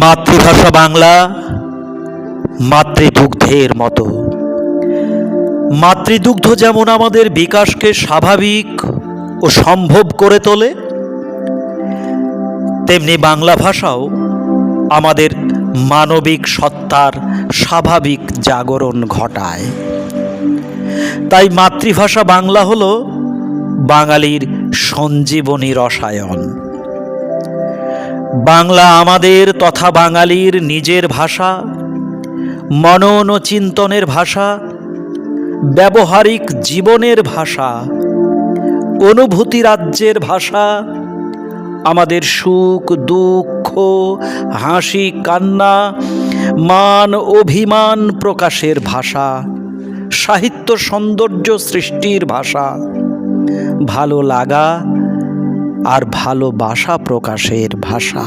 মাতৃভাষা বাংলা মাতৃদুগ্ধের মতো। মাতৃদুগ্ধ যেমন আমাদের বিকাশকে স্বাভাবিক ও সম্ভব করে তোলে, তেমনি বাংলা ভাষাও আমাদের মানবিক সত্তার স্বাভাবিক জাগরণ ঘটায়। তাই মাতৃভাষা বাংলা হলো বাঙালির সঞ্জীবনী রসায়ন। বাংলা আমাদের তথা বাঙালির নিজের ভাষা, মনন ও চিন্তনের ভাষা, ব্যবহারিক জীবনের ভাষা, অনুভূতি রাজ্যের ভাষা, আমাদের সুখ দুঃখ, হাসি কান্না, মান অভিমান প্রকাশের ভাষা, সাহিত্য সৌন্দর্য সৃষ্টির ভাষা, ভালো লাগা আর ভালোবাসা প্রকাশের ভাষা।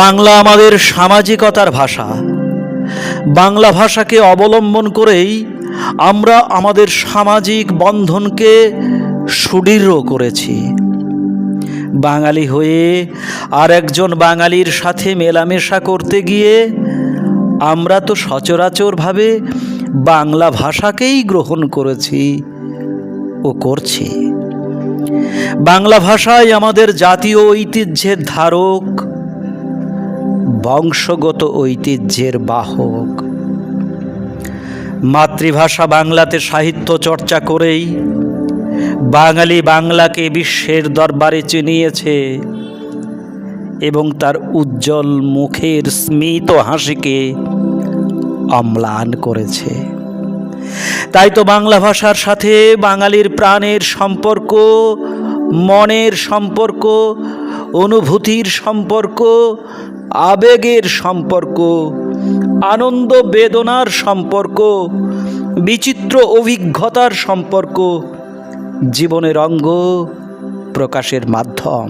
বাংলা আমাদের সামাজিকতার ভাষা। বাংলা ভাষাকে অবলম্বন করেই আমরা আমাদের সামাজিক বন্ধনকে সুদৃঢ় করেছি। বাঙালি হয়ে আর একজন বাঙালির সাথে মেলামেশা করতে গিয়ে আমরা তো সচরাচরভাবে বাংলা ভাষাকেই গ্রহণ করেছি ও করছি। বাংলা ভাষাই আমাদের জাতীয় ঐতিহ্যের ধারক, বংশগত ঐতিহ্যের বাহক। মাতৃভাষা বাংলাতে সাহিত্য চর্চা করেই বাঙালি বাংলাকে বিশ্বের দরবারে চিনিয়েছে এবং তার উজ্জ্বল মুখের স্মিত হাসিকে অম্লান করেছে। তাই তো বাংলা ভাষার সাথে বাঙালির প্রাণের সম্পর্ক, মনের সম্পর্ক, অনুভূতির সম্পর্ক, আবেগের সম্পর্ক, আনন্দ বেদনার সম্পর্ক, বিচিত্র অভিজ্ঞতার সম্পর্ক, জীবনের অঙ্গ প্রকাশের মাধ্যম।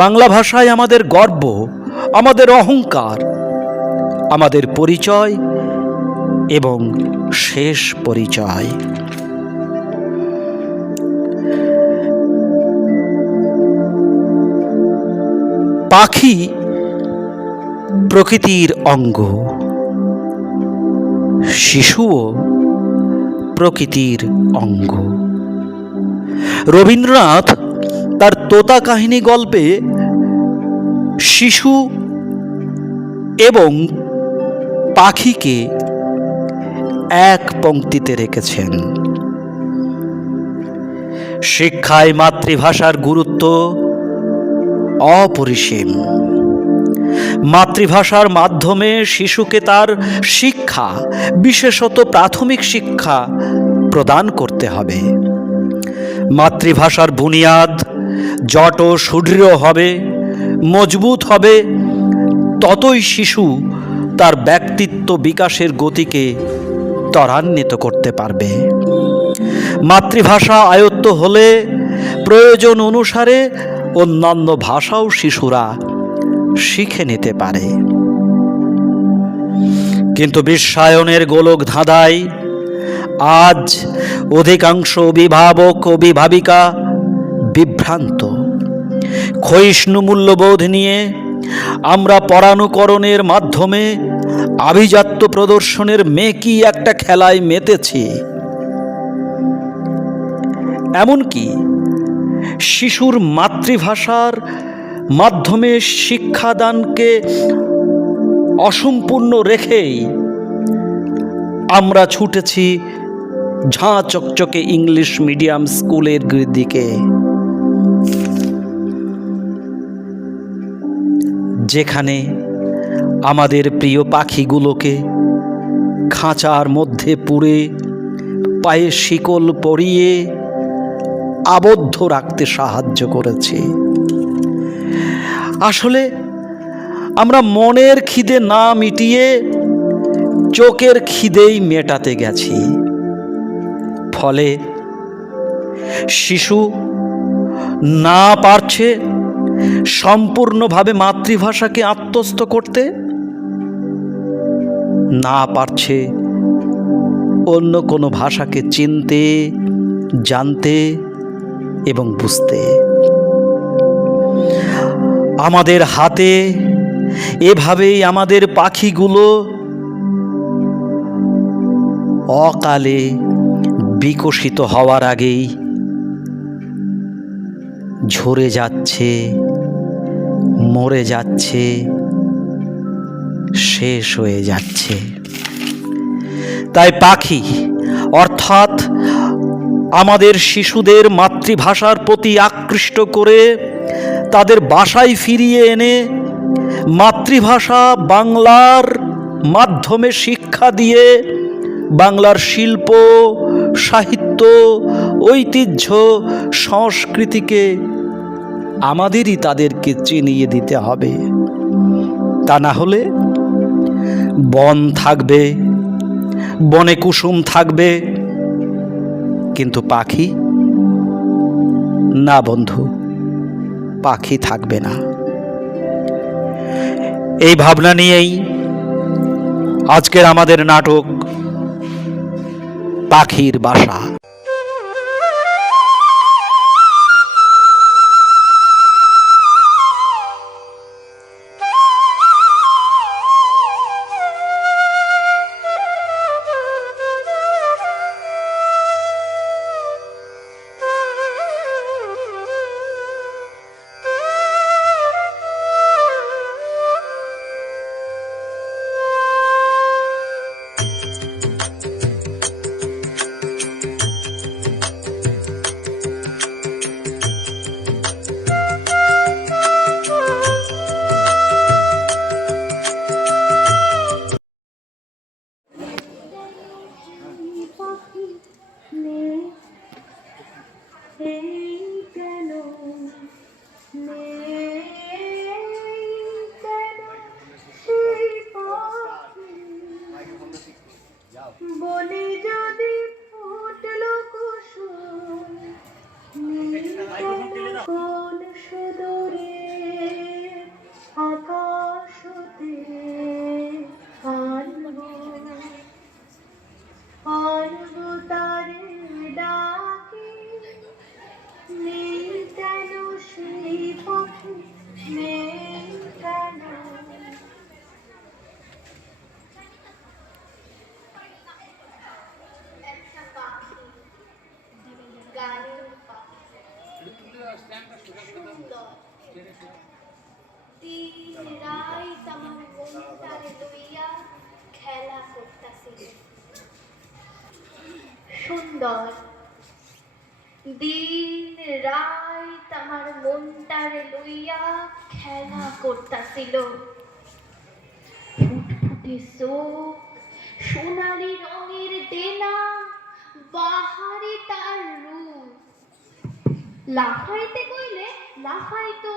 বাংলা ভাষায় আমাদের গর্ব, আমাদের অহংকার, আমাদের পরিচয় এবং শেষ পরিচয়। পাখি প্রকৃতির অঙ্গ, শিশুও প্রকৃতির অঙ্গ। রবীন্দ্রনাথ তার তোতা কাহিনী গল্পে শিশু এবং পাখিকে এক পংক্তিতে রেখেছেন। শিক্ষায় মাতৃভাষার গুরুত্ব অপরিসীম। মাতৃভাষার মাধ্যমে শিশুকে তার শিক্ষা, বিশেষত প্রাথমিক শিক্ষা প্রদান করতে হবে। মাতৃভাষার বুনিয়াদ যত সুদৃঢ় হবে, মজবুত হবে, ততই শিশু তার ব্যক্তিত্ব বিকাশের গতিকে ত্বরান্বিত করতে পারবে। মাতৃভাষা আয়ত্ত হলে প্রয়োজন অনুসারে অন্যান্য ভাষাও শিশুরা শিখে নিতে পারে। কিন্তু বিশ্বায়নের গোলক ধাঁধায় আজ অধিকাংশ অভিভাবক অভিভাবিকা বিভ্রান্ত। ক্ষয়িষ্ণু মূল্যবোধ নিয়ে আমরা পরানুকরণের মাধ্যমে আভিজাত্য প্রদর্শনের মেকি একটা খেলায় মেতেছি। এমনকি শিশুর মাতৃভাষার মাধ্যমে শিক্ষাদানকে অসম্পূর্ণ রেখেই আমরা ছুটেছি ঝাঁ চকচকে ইংলিশ মিডিয়াম স্কুলের দিকে, যেখানে আমাদের প্রিয় পাখিগুলোকে খাঁচার মধ্যে পুরে পায়ে শিকল পরিয়ে আবদ্ধ রাখতে সাহায্য করেছে। আসলে আমরা মনের খিদে না মিটিয়ে চোখের খিদেই মেটাতে গেছি। ফলে শিশু না পারছে সম্পূর্ণভাবে মাতৃভাষাকে আত্মস্থ করতে, না পারছে অন্য কোনো ভাষাকে চিনতে, জানতে এবং বুঝতে। আমাদের হাতে এভাবেই আমাদের পাখিগুলো অকালে বিকশিত হওয়ার আগেই ঝরে যাচ্ছে, মরে যাচ্ছে, শেষ হয়ে যাচ্ছে। তাই পাখি অর্থাৎ আমাদের শিশুদের মাতৃভাষার প্রতি আকৃষ্ট করে তাদের বাসায় ফিরিয়ে এনে মাতৃভাষা বাংলার মাধ্যমে শিক্ষা দিয়ে বাংলার শিল্প, সাহিত্য, ঐতিহ্য, সংস্কৃতিকে আমাদেরই তাদেরকে চিনিয়ে দিতে হবে। তা না হলে বন থাকবে, বনে কুসুম থাকবে, কিন্তু পাখি না বন্ধু, পাখি থাকবে না। এই ভাবনা নিয়েই আজকের আমাদের নাটক পাখির বাসা। বলে যদি ফুটল কুসুম কোন সুদূরে আকাশ হতে আনবো আনবো তারে ডাকে, নেই কেন সেই পাখি, নেই কেন। সুন্দর দিন রাত আমার মনটারে লইয়া খেলা করতাছিল। ফুটফুটে চোখ, সোনালি রঙের দেনা, বাহারি তার রূপ। লাফাইতে কইলে লাফাইতো,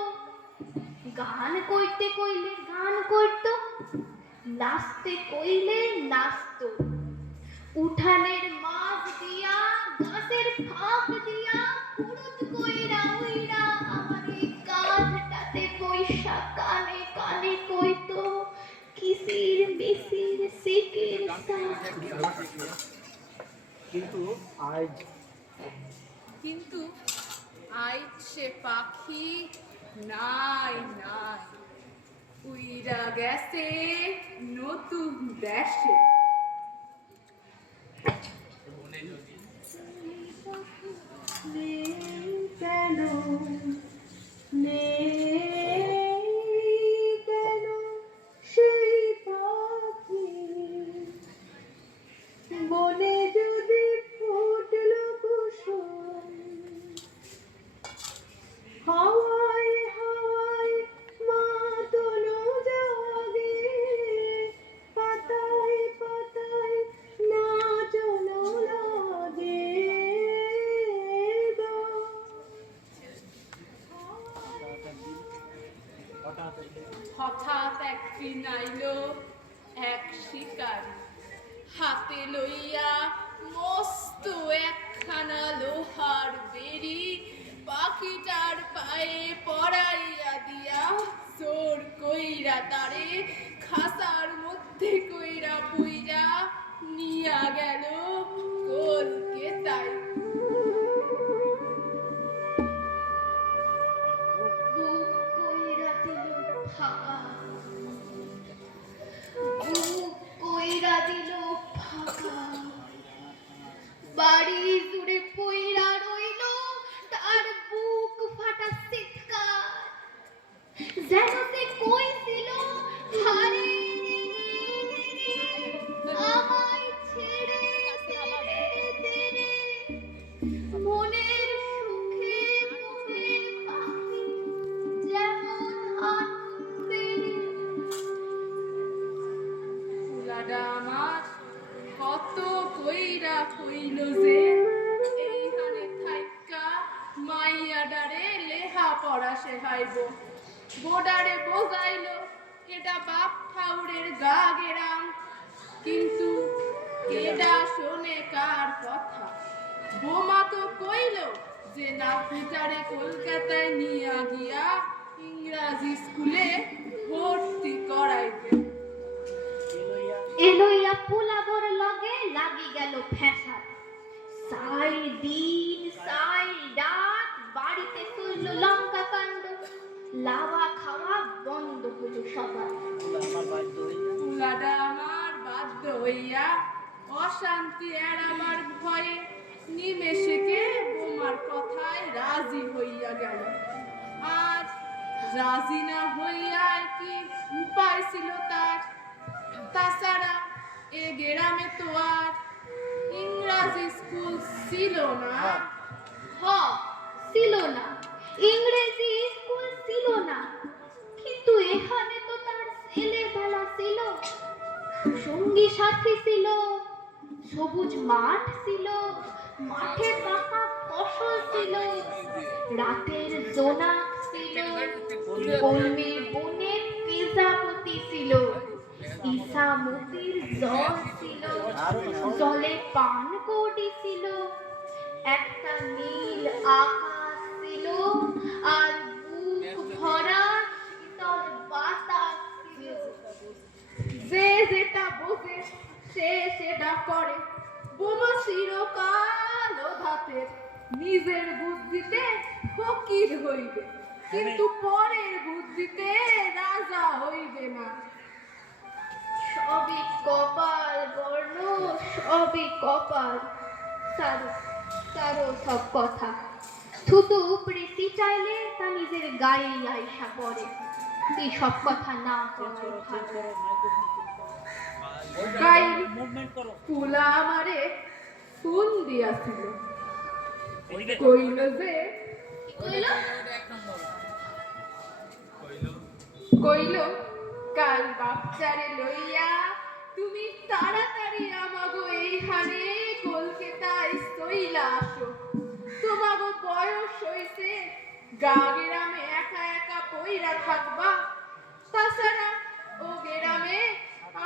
গান কইতে কইলে গান কইতো, নাচতে কইলে নাচতো। উঠানের মাঝ দিয়া, গাছের ফাঁক দিয়া, পুরুত কইরা উইরা আমার এই কাঁধটাতে বৈশা কানে কানে কইতো কিসির মিসির সিকির সাথ। কিন্তু আজ সে পাখি নাই নাই, উইরা গেছে নতুন দেশে। কেন কেন সেই পাখি, বনে যদি ফুটল কুসুম, হাওয়ায় হাওয়ায় মাতল জাগে, পাতায় পাতায় নাচন লাগে। হঠাৎ একদিন আইল এক শিকারী, হাতে লইয়া মস্ত একখানা লোহার বেড়ি, পাখিটার পায়ে পরাইয়া দিয়া জোর কইরা তারে খাসার মধ্যে কইরা পুইরা নিয়া গেল কলকাতায়। বুক কইরা দিল পড়া শেখাইব। বোর্ডারে বোঝাইলো এটা বাপ ঠাউরের গা গেরাম, কিন্তু কেডা শোনে কার কথা। বোমা তো কইল যে নাতিটারে কলকাতায় নিয়া গিয়া ইংরাজি স্কুলে ভর্তি করাইবে। এলইয়া পোলাবর লগে লাগি গেল ফ্যাশন। সাই দিন সাই রাত বাড়িতে চলল লঙ্কা কাণ্ড। লাওয়া খাওয়া বন্ধ হলো সবার। পুলাডা আমার বাধ্য হইয়া অশান্তি এড়াবার ভয়ে নিমেষেকে বোমার কথায় রাজি হইয়া গেল। আর রাজি না হইয়া কি উপায় ছিল তার? তাছাড়া এ গ্রামে তো আর ইংরাজি স্কুল ছিল না। হ, ছিল না, ইংরেজি স্কুল ছিল না, কিন্তু এখানে তো তার ছেলেবেলা ছিল। সঙ্গী সাথী ছিল, সবুজ মাঠ ছিল, মাঠে পাকা ফসল ছিল, রাতের জোনাক ছিল, কলমির বনে প্রজাপতি ছিল, ইসামতির জল ছিল, জলে পান কৌটি ছিল, একটা নীল আকাশ ছিল, আর বুক ভরা শীতল বাতাস ছিল। যে যেটা বোঝে সে সেটা করে। বোমা চিরকাল ওধাতের নিজের বুদ্ধিতে ফকির হইবে, কিন্তু পরের বুদ্ধিতে রাজা হইবে না। সবই কপাল বর্ণ, সবই কপাল। সারো সারো সব কথা। থুতু উপরে চিটাইলে তা নিজের গায়ে আইসা পড়ে। এই সব কথা না করাই ভালো। গাই ফুলা আমারে ফুল দিয়াছিল, কইল যে কি কইলো? কইল কাল বাচ্চারে লইয়া তুমি তাড়াতাড়ি আমাগো এইখানে কলকাতায় চইলা আসো। তোমাগো বয়স হইছে, গা গ্রামে একা একা পইরা থাকবা। তাছাড়া ও গ্রামে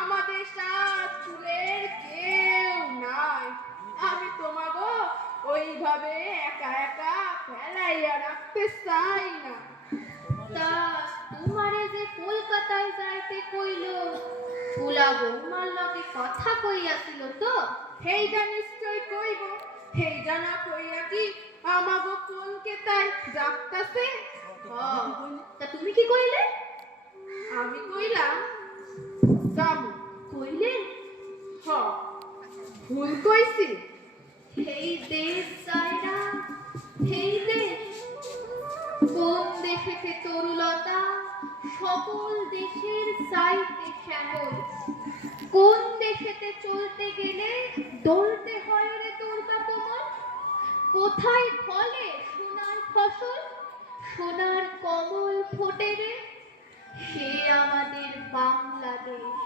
আমাদের সাত চুলের কেউ নাই। আমি তোমাগো ওইভাবে একা একা ফেলাইয়া রাখতে চাই না। তা তোমারে যে কলকাতায় যাইতে কইলো, ফুলা বৌমার লগে কথা কইয়াছিল তো? হেইডা নিশ্চয় কইব। হেইডা না কইয়া কি আমাগো কলকাতায় যাইতাছে? তা তুমি কি কইলে? আমি কইলাম যাবো। কইলে হ, ভুল কইছি? এই দেশ চাইরা, এই দেশ কোন দেশেতে তরুলতা, সকল দেশের চাইতে শ্যামল। কোন দেশেতে চলতে গেলে দৌড়তে হয় রে দুর্গা কোমল। কোথায় ফলে সোনার ফসল, সোনার কমল ফোটে রে? সে আমাদের বাংলাদেশ,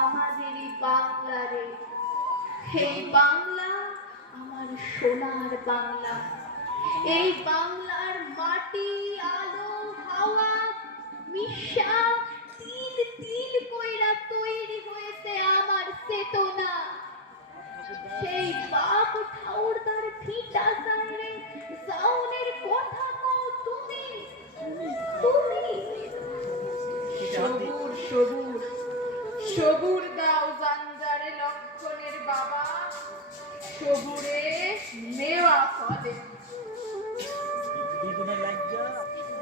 আমাদেরই বাংলাদেশ। এই বাংলা আমার সোনার বাংলা। এই বাংলার মাটি, আলো, হাওয়া মিশা তিল তিল কইরা তৈরি হয়েছে আমার চেতনা। সেই বাপ ঠাউরদার ভিটা সাইরে সাউনের কথা কও তুমি, তুমি। সবুর সবুর সবুর দাও জানজারে লক্ষণের বাবা, সবুরে মেওয়া ফলে।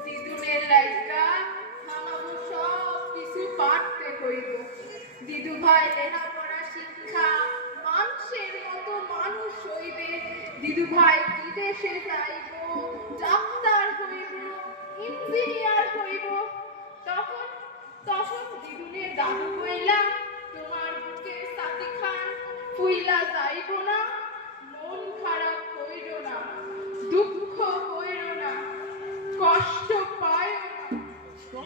দিদুনের লাইকা আমাগো সব কিছু পারতে হইব। দিদু ভাই লেখাপড়া শিক্ষা মানুষের মতো মানুষ হইবে। দিদু ভাই বিদেশে যাইব, ডাক্তার হইব, ইঞ্জিনিয়ার হইব। তখন তখন দিদুনের দাদু কইলা তোমার বুকে সাথী খান ফুইলা যাইব না। মন খারাপ কইরো না, দুঃখ কইরো না, কষ্ট পায়ো না।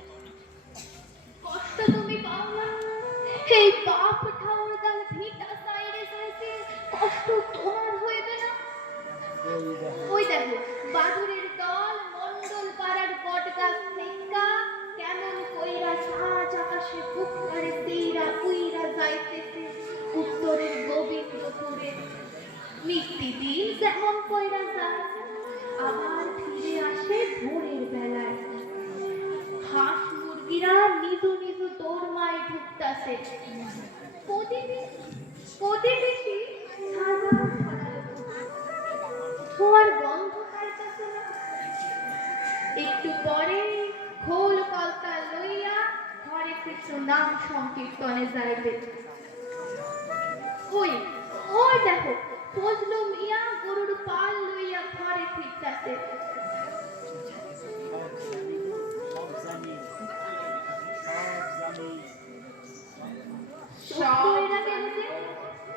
কষ্ট তুমি পাও না? এই বাপ ঠাউরদার ভিটা সাইরে যাইতে কষ্ট তোমার হইবে না? ওই দেখো বাদুরের দল মন্ডল পাড়ার ফিরতাছে। প্রতিবেশী সাদা ছড়ালো ধোঁয়ার গন্ধ পাইতাছে না। একটু পরে খোল কলতা লইয়া ঘরে কৃষ্ণ নাম সংকীর্তনে যাইবে। ওই ওই দেখো ফজলু মিয়া গরুর পাল লইয়া ঘরে ফিরতাছে।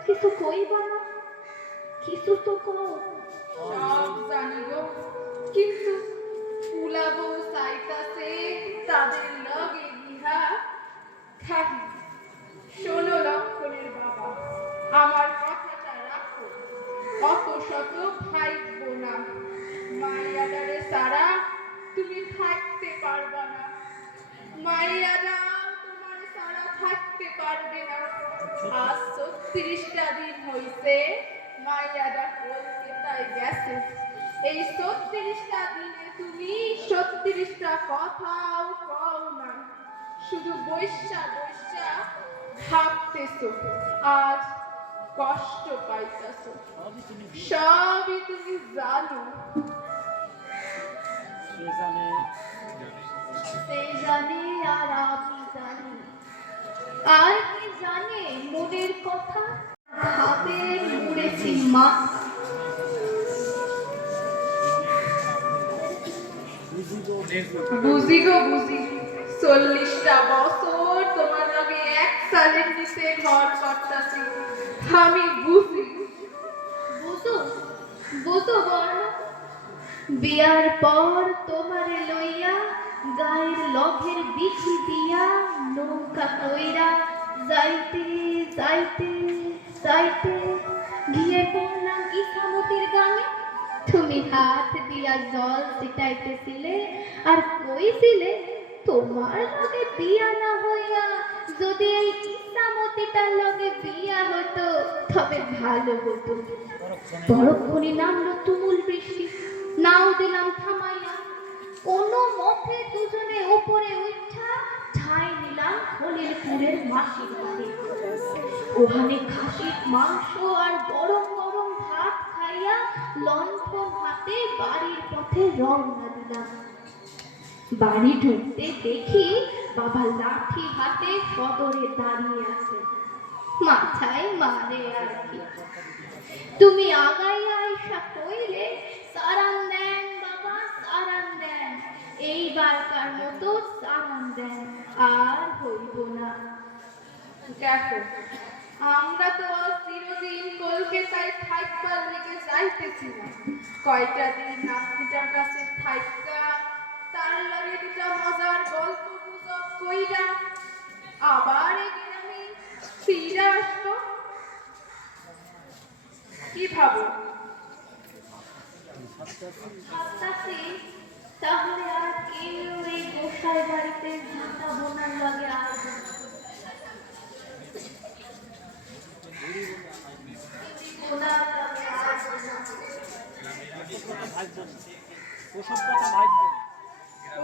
কিছু কইবা না? কিছু তো কও। সব জানি গো, কিন্তু ফুলাবো চাইতাছে তাদের লগে বিহা খাহি। শোনো লক্ষণের বাবা, আমার কথাটা রাখো, অত শত ভাইবো না। মাইয়াডারে সারা তুমি থাকতে পারবা না, মাইয়াডা তোমার সারা থাকতে পারবে না। আজ 36টা দিন হইছে মাইয়াডা কলকাতায় গেছে। এই 36টা দিনে তুমি 36টা কথাও কও না, শুধু বৈশা বৈশা ভাবতেছো, আজ কষ্ট পাইতেছো। সবই তুমি জানো। সে জানে আর আমি জানি। আর কি জানে মনের কথা? ভাবে মুড়েছি মা। বুঝি গো বুঝি, 40টা বছর তোমার লগে এক সালের নিচে ঘর করতাছি, আমি বুঝি। বুঝো বুঝো বর্ণ, বিয়ার পর তোমারে লইয়া গায়ের লঘের বিচি দিয়া নৌকা কইরা যাইতে যাইতে যাইতে গিয়ে পড়লাম ইসামতির গ্রামে। তুমি হাত দিয়া জল ছিটাইতেছিলে আর কইছিলে তোমার লগে বিয়া না হইয়া যদি এই ইসামতিটার লগে বিয়া হতো তবে ভালো হতো। পরক্ষণে নামলো তুমুল বৃষ্টি, নাও দিলাম থামাইয়া। কোনো মতে দুজনে উপরে উঠা ঠাই নিলাম খলিলপুরের মাসির বাড়ি। ওখানে খাসির মাংস আর গরম গরম ভাত খাইয়া লণ্ঠন হাতে বাড়ির পথে রওনা দিলাম। বাড়ি ঢুকতে দেখি বাবা লাঠি হাতে সদরে দাঁড়িয়ে আছে। মাথায় মানে আর কি। তুমি আগাইয়া আইসা কইলে সারান দেন বাবা, সারান দেন, এইবারকার মতো সারান দেন, আর হইব না। দেখো, আমরা তো চিরদিন কলকাতায় থাকবার লেগে যাইতেছি না। কয়টা দিন নাতনিটার কাছে থাইকা তার লগে দুটা মজার গল্প গুজব কইরা আবার এই গ্রামে ফিরে আসবো। কি ভাবো? ভাবতাছি তাহলে আর কেউ এই গোসাই বাড়িতে ঝাঁটা বোনার লাগে আসবে না। বোনার লাগে আসবে না।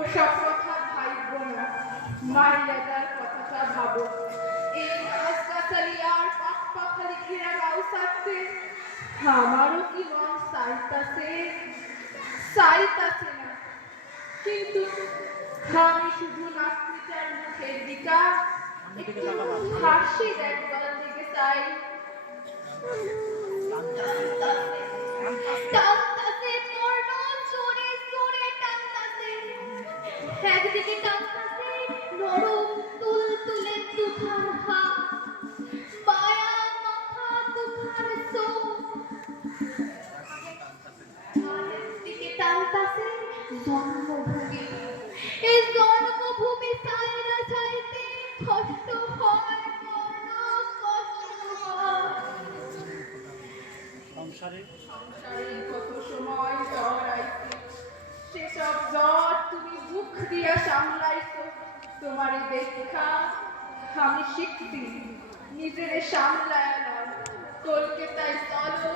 ওসব কথা ভাইবো না, মাইয়াদার কথাটা ভাবো। এই গাছগাছালি আর পাখ পাখালি ঘেরা গাও সারতে আমারও কি মন চাইতাছে না, কিন্তু আমি শুধু নাতনিটার মুখের দিকা একটু হাসি দেখবার দিকে চাই। টানতাছে পর্ণ জোরে জোরে টানতাছে। একদিকে টানতাছে নরম তুলতুলে তুষার হাত, পায়া মাথা তুষার চোখ। আরেকদিকে টানতাছে জন্মভূমি। এই জন্মভূমি চাইরা চাইতে কষ্ট হয়, পর্ণ কষ্ট হয়। সংসারে কত সময় জ্বর আইছে, সেসব জ্বর তুমি মুখ দিয়া সামলাইছো। তোমারে দেখা আমি শিখছি নিজেরে সামলায় নাও। কলকাতায় চলো,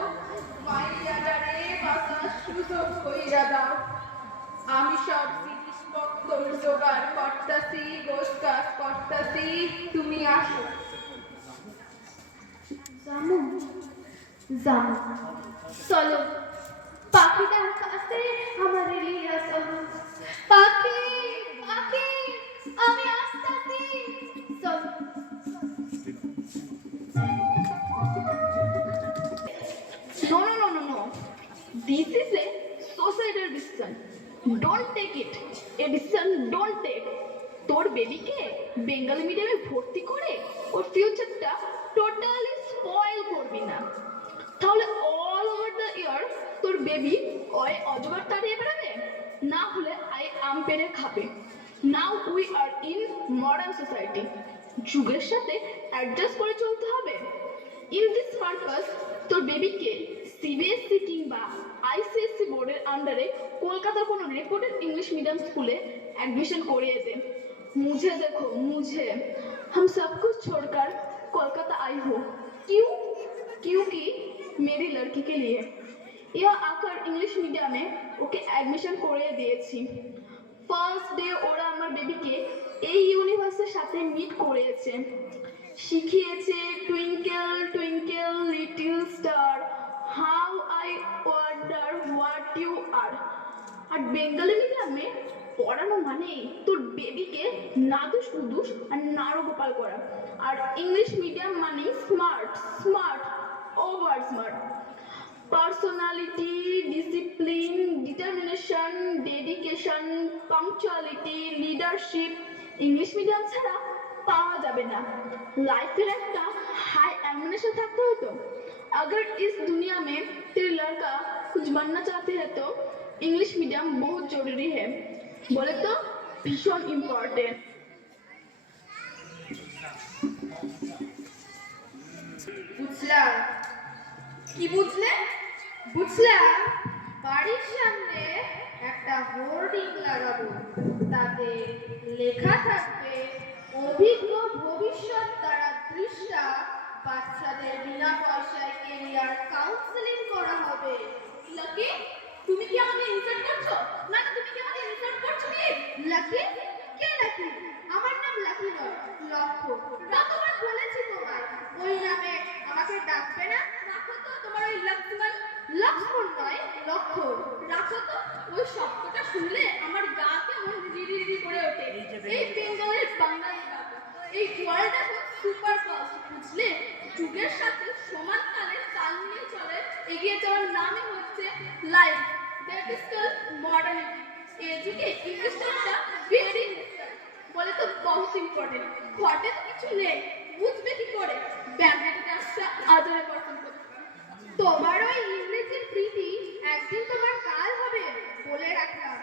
মাইয়াডারে বাঁচার সুযোগ কইরা দাও। আমি সব জিনিসপত্র জোগাড় করতাছি, গোছগাছ করতাছি, তুমি আসো। জামু জামু চলো পাখিটার কাছে আমার লিয়া চলো পাখি পাখি আমি আসতেছি চলো No, no, no, no, no. This is a societal decision. Don't take it. A decision don't take. তোর বেবিকে বেঙ্গলি মিডিয়ামে ভর্তি করে ওর ফিউচারটা টোটালি স্পয়েল করবি না, তাহলে অল ওভার দ্য ইয়ার তোর বেবি ওই অজগর তাড়িয়ে বেড়াবে, না হলে আম পেড়ে খাবে। Now we are in modern society, যুগের সাথে অ্যাডজাস্ট করে চলতে হবে। ইন দিস পারপাস তোর বেবিকে সিবিএসসি কিংবা আইসিএসসি বোর্ডের আন্ডারে কলকাতার কোনো রেপুটেড ইংলিশ মিডিয়াম স্কুলে एडमिशन करिए दे। मुझे देखो, मुझे हम सब कुछ छोड़कर कोलकाता आई हो, क्यों? क्योंकि मेरी लड़की के लिए यह आकर इंग्लिश मीडियम में ओके एडमिशन करिए दिएছি। ফার্স্ট ডে ওরা আমার বেবিকে এই ইউনিভার্সের সাথে মিট করিয়েছে, শিখিয়েছে twinkle twinkle little star, how I wonder what you are. আর বেঙ্গলি মিডিয়ামে পড়ানো মানে তোর বেবিকে নাদুস নুদুস আর নাড়ো গোপাল করা, আর ইংলিশ মিডিয়াম মানে smart smart over smart. Personality, discipline, determination, dedication, punctuality, leadership English medium ছাড়া পাওয়া যাবে না। লাইফের একটা हाई एम्बिशन থাকতে হতো। अगर इस दुनिया में तेरे लड़का कुछ बनना चाहते हैं तो इंग्लिश मीडियम बहुत जरूरी है। बोले तो भीषण इम्पोर्टेंट। বুঝলাম। কি বুঝলে? বুঝলাম বাড়ির সামনে একটা হোর্ডিং লাগাবো, তাতে লেখা থাকবে অভিজ্ঞ ভবিষ্যৎ দ্বারা দৃষ্টা বাচ্চাদের বিনা পয়সায় কেরিয়ার কাউন্সেলিং করা হবে। লাকি, তুমি কি আমাকে ইনসাল্ট করছো? না না, তুমি কি আমাকে ইনসাল্ট করছো কি? লাকি? কে লাকি? আমার নাম লাকি নয়, লক্ষ্য। কতবার বলেছি তোমায় ওই নামে আমাকে ডাকবে না। রাখো তো তোমার ওই লক্ষ্মণ। লক্ষ্মণ নয়, লক্ষ্য। রাখো তো, ওই শব্দটা শুনলে আমার গা কেমন রিরি রিরি করে ওঠে। এই বেঙ্গলের বাঙালি বাবু, এই ওয়ার্ল্ড এখন সুপার ফাস্ট, বুঝলে? যুগের সাথে সমান তালে তাল নিয়ে চলে এগিয়ে যাওয়ার নামই হচ্ছে life. That is called modernity. এই যুগে ইংলিশটা ভেরি নেসেসারি, বলে তো বহুত ইম্পর্টেন্ট। ঘটে তো কিছু নেই, বুঝবে কি করে? ব্যান্ডেড আসছে আদরে পছন্দ করতে। তোমার ওই ইংরেজির প্রীতি একদিন তোমার কাল হবে, বলে রাখলাম।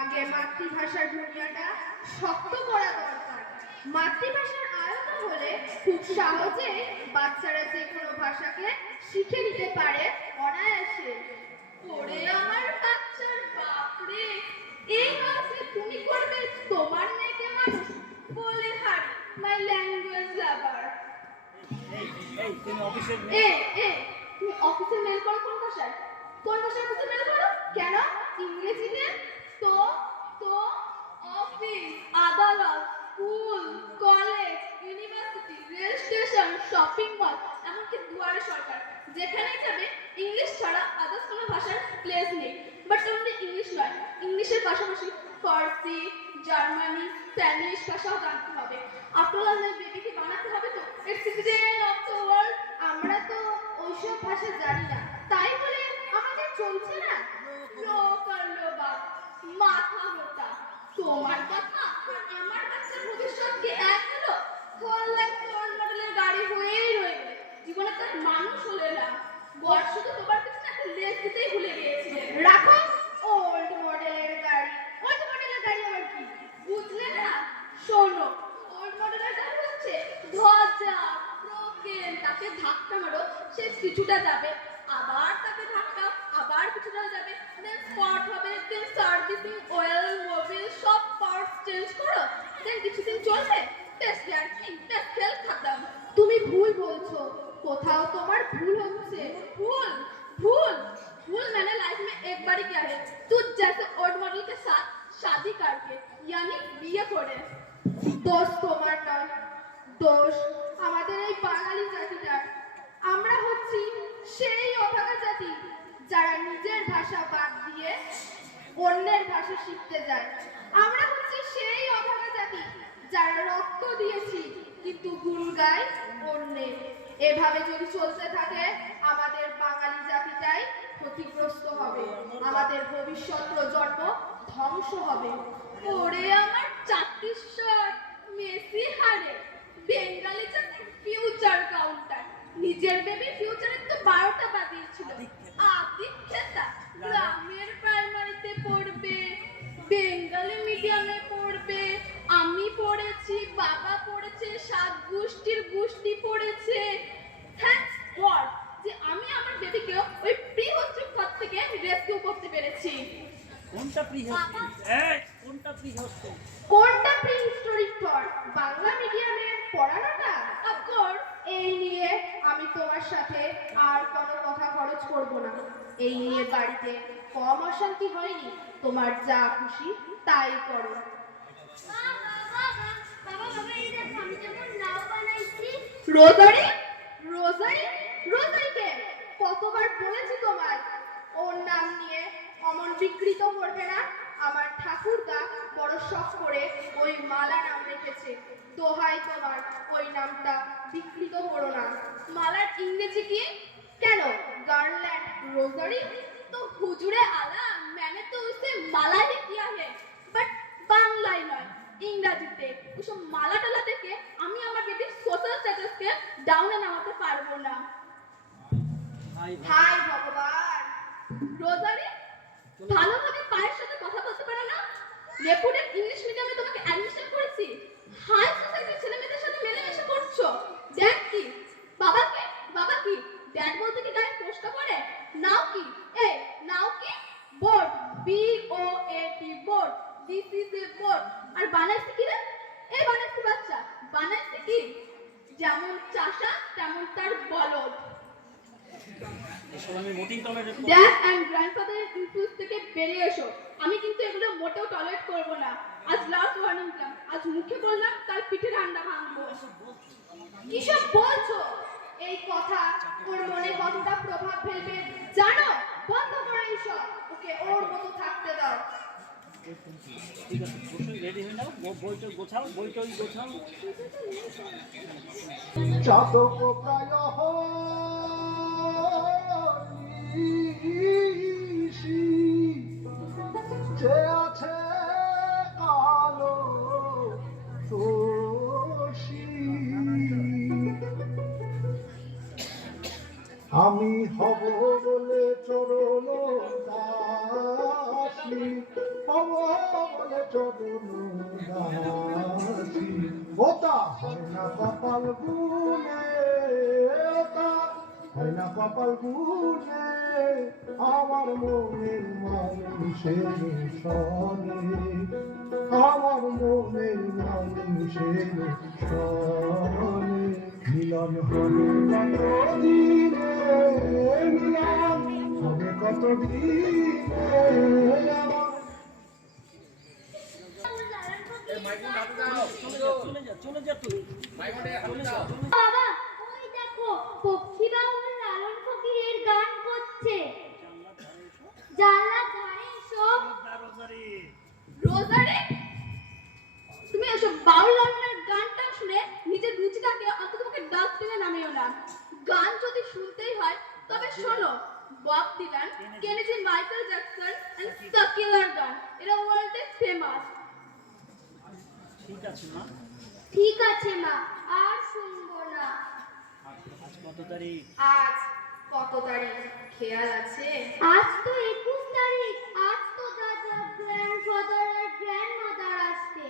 আগে মাতৃভাষার দুনিয়াটা শক্ত করা দরকার। মাতৃভাষার আয়ত্ত হলে খুব সহজে বাচ্চারা যে কোনো ভাষাকে শিখে নিতে পারে অনায়াসে। ওরে আমার বাচ্চার বাপরে, এই বয়সে তুমি করবে তোমার মেয়েকে মানুষ? বলে হারি মাই ল্যাঙ্গুয়েজ লাভার। এ এ তুমি অফিসে মেল করো কোন ভাষায়? কোন ভাষায় অফিসে মেল করো? কেন? ইংরেজিতে? তো তো অফিস, আদালত, school, college, university, rail station, shopping mall, এমনকি দুয়ারে সরকার, যেখানেই যাবে ইংলিশ ছাড়া আদার্স কোনো ভাষার প্লেস নেই। বাট অনলি ইংলিশ নয়, ইংলিশের পাশাপাশি ফার্সি, জার্মানি, স্প্যানিশ ভাষাও জানতে হবে। আফটার অল বেবিকে বানাতে হবে তো। It's citizen of the world. আমরা তো ওইসব ভাষা জানি না, তাই বলে আমাদের চলছে না। লো করলো বাপ, মাথা মোটা। তোমার কথা আর আমার বাচ্চার ভবিষ্যৎ কি এক হলো? লাইক তোর মডেলের গাড়ি হয়েই রইবে, জীবনে তার মানুষ হলে না। গড শুধু তোমার পিছনে একটা লেজ দিতেই ভুলে গিয়েছিলেন। রাখো ওল্ড মডেলের গাড়ি। ওল্ড মডেলের গাড়ি আবার কি? বুঝলে না? শোনো, ওল্ড মডেলের গাড়ি হচ্ছে ধ্বজা, ব্রোকেন, তাকে ধাক্কা মারো, সে কিছুটা যাবে, আবার তাকে ধাক্কা, আবার কিছুটা যাবে, দেন স্পট হবে, দেন সার্ভিসিং, অয়েল, মোবিল, সব পার্টস চেঞ্জ করো, দেন কিছুদিন চলবে, টেস্ট ইয়ার্কিং, টেস্ট ফেল খতম। তুমি ভুল বলছো, কোথাও তোমার ভুল হচ্ছে। भूल भूल भूल मैंने लाइफ में एक बार ही किया है, तुझ जैसे ओल्ड मॉडल के साथ शादी करके, यानी बीए করে। দোষ তোমার নয়, দোষ আমাদের এই বাঙালি জাতিটার। আমরা সেই অভাগা জাতি যারা নিজের ভাষা বাদ দিয়ে অন্যের ভাষা শিখতে যায়। আমরা হচ্ছি সেই অভাগা জাতি যারা রক্ত দিয়েছি কিন্তু গুণ গায় অন্যের। এভাবে যদি চলতে থাকে আমাদের বাঙালি জাতিটাই ক্ষতিগ্রস্ত হবে, আমাদের ভবিষ্যৎ প্রজন্ম ধ্বংস হবে। ওরে আমার চাকরিশ্বর মেসি হারে বেঙ্গালি জাতির ফিউচার কাউন্টার, নিজের বেবির ফিউচারের তো 12টা বাজিয়েছিল। আদিক্ষেতা গ্রামের প্রাইমারিতে পড়বে, বেঙ্গালি মিডিয়ামে পড়বে, আমি পড়েছি, বাবা পড়েছে, 7 গোষ্ঠীর গোষ্ঠী পড়েছে। থ্যাঙ্কস গড যে আমি আমার বেবিকে ওই প্রি হোস্টেল ঘর থেকে রেস্কিউ করতে পেরেছি। কোনটা প্রি হোস্টেল? কোনটা প্রি হোস্টেল? কোনটা প্রি হিস্টোরিক ফর বাংলা মিডিয়ামে পড়ানোটা? অফকোর্স এই নিয়ে আমি তোমার সাথে আর কোনো কথা খরচ করব না। এই নিয়ে বাড়িতে কম অশান্তি হয়নি। তোমার যা খুশি তাই করো। রোজারি রোজারি রোজারিকে কতবার বলেছি তোমায় ওর নাম নিয়ে অমন বিকৃত করবে না। আমার ঠাকুরদা বড় শখ করে ওই মালা নাম রেখেছে। দোহাই তোমার ওই নামটা বিকৃত করো না। মালার ইংরেজি কি? কেন গার্ল্যান্ড রোজারি? तो हुजूरे आला मैंने तो उसे माला ही किया है बट বাংলায় নয় ইংরেজিতে। ওসব মালা টালা থেকে আমি আমার বেবির সোশ্যাল স্ট্যাটাসকে ডাউনে নামাতে পারবো না। হাই ভগবান! রোজারি ভালোভাবে পায়ের সাথে কথা বলতে পারে না? রেপুটেড ইংলিশ মিডিয়ামে তোমাকে অ্যাডমিশন করেছি, হাই সোসাইটির ছেলেমেয়েদের সাথে মেলামেশা করছো। ড্যাড কি? বাবা কে? বাবা কি? ড্যাড বলতে কি গায়ে পোস্ট করে? নাও কি? এই নাও কি? Board, B O A T board, this is a board. আর বানাইছে কি রে? এই বানাইছে বাচ্চা, বানাইছে কি? যেমন চাষা তেমন তার বলদ। এসব আমি মোটেই টলারেট করব না। ড্যাড অ্যান্ড গ্র্যান্ডফাদারের ইনফ্লুয়েন্স থেকে বেরিয়ে এসো। আমি কিন্তু এগুলো মোটেও টলারেট করব না। আজ লাস্ট ওয়ার্নিং দিলাম, আজ মুখে বললাম কাল পিঠে ঠান্ডা ভাঙবো। কিসব বলছো? এই কথা ওর মনে কতটা প্রভাব ফেলবে জানো? বন্ধ করো এইসব। ওকে ওর মতো থাকতে দাও। ঠিক আছে, বসে রেডি হয়ে নাও, বইটা গোছাও, বইটা ওই গোছাও। চাতক প্রায় নিশি, যে আছে কালো তোষী। আমি হব বলে চরণ দাসী, হব বলে চরণ দাসী। ওটা হয় না কপাল গুনে, ওটা হয় না কপাল গুনে, আমার মনের মানুষের সনে, আমার মনের মানুষের সনে। মিলন হবে কতদিনে, মিলন হবে কতদিনে আমার। চলে যা তুই। বাবা ওই দেখো পক্ষী বাবুর লালন ফকিরের গান করছে। জানলার ধারে সব রোজারি তুমি এসব বাউল গানের গানটা শুনে নিজের রুচিটাকে অন্তত তোমাকে ডাস্টবিনে নামিও না। গান যদি শুনতেই হয় তবে শোনো Bob Dylan, Kenny G, Michael Jackson and সাকিলার গান। এরা ওয়ার্ল্ডে ফেমাস। ঠিক আছে মা। ঠিক আছে মা, আর শুনবো না। আজ কত তারিখ? আজ কত তারিখ খেয়াল আছে? আজ তো 21 তারিখ। আজ তো দাদা, গ্র্যান্ডফাদার আর গ্র্যান্ডমাদার আসবে।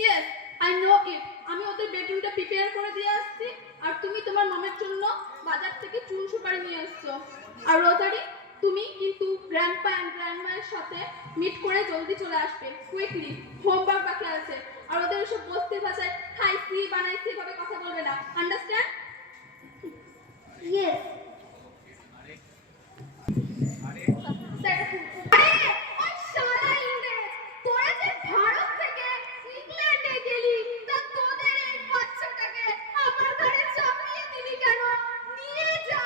ইয়েস আই নো ইট। আমি ওদের বেডরুমটা প্রিপেয়ার করে দিয়ে আসছি আর তুমি তোমার মামের জন্য বাজার থেকে চুন সুপারি নিয়ে এসছো। আর রোজারি তুমি কিন্তু গ্র্যান্ডপা এন্ড গ্র্যান্ডমায়ের সাথে মিট করে জলদি চলে আসবে কুইকলি, হোমওয়ার্ক বাকি আছে। আর ওদের ওসব বস্তির ভাষায় খাইছি বানাইছি এভাবে কথা বলবে না, আন্ডারস্ট্যান্ড? ইয়েস। আরে ওই শালা ইংরেজ! তোরা যে ভারত থেকে ইংল্যান্ডে গেলি তা তোদের এই বাচ্চাটাকে আমার ঘরে চাপিয়ে দিলি কেন? নিয়ে যা।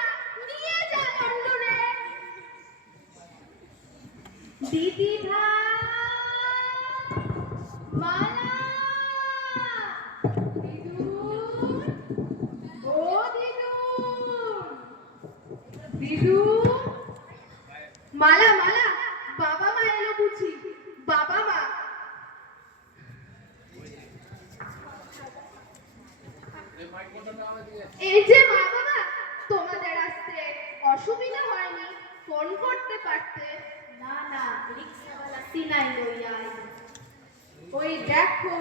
দিদি ভাই, মালা, দিদুন, ও দিদুন, দিদুন। মালা মালা, বাবা মা এলো বুঝি, বাবা মা। এই যে মা বাবা, তোমাদের আসতে অসুবিধা হয়নি, ফোন করতে পারতে। না না, রিক্সাওয়ালা সিনাই লইয়া আইল। ওই দেখো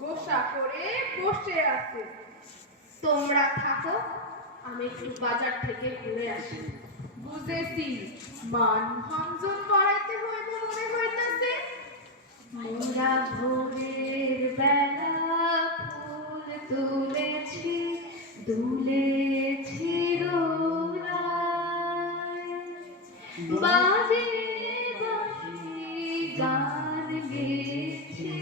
গোসা করে বসে আছে। তোমরা থাকো, আমি একটু বাজার থেকে ঘুরে আসি। বুঝেছি, মান ভঞ্জন করাইতে হইব মনে হইতেছে। মোরা ভোরের বেলা ফুল তুলেছি, দুলেছি দোলায়, বাজে বাঁশি গান গেয়েছি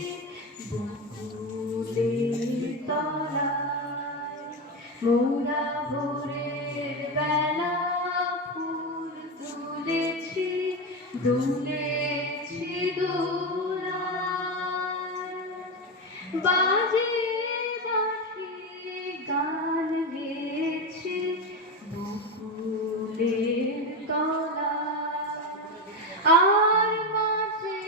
বকুলের তলায়। মোরা ভোরের বেলা ফুল তুলেছি, দুলেছি দোলায়, বাজে বাঁশি গান গেয়েছি বকুলের তলায়। আর মাঝে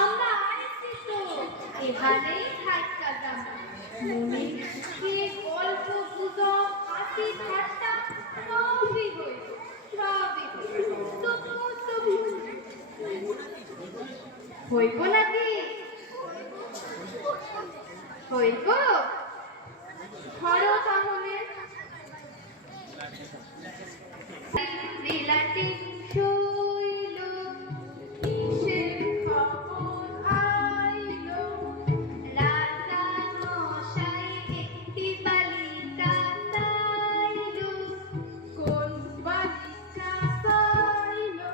আমরা আইছি তো, এখানেই থাইকা যাবো। মনে সুখে গল্প গুজব হাসি ঠাট্টা সবই হইল, সবই হইল। হইব নাকি? হইব? ধরো তাহলে। বিলাতি শৈল, কিসের খবর আইলো? রাজা মশাই একটি বালিকা চাইলো। কোন বালিকা চাইলো?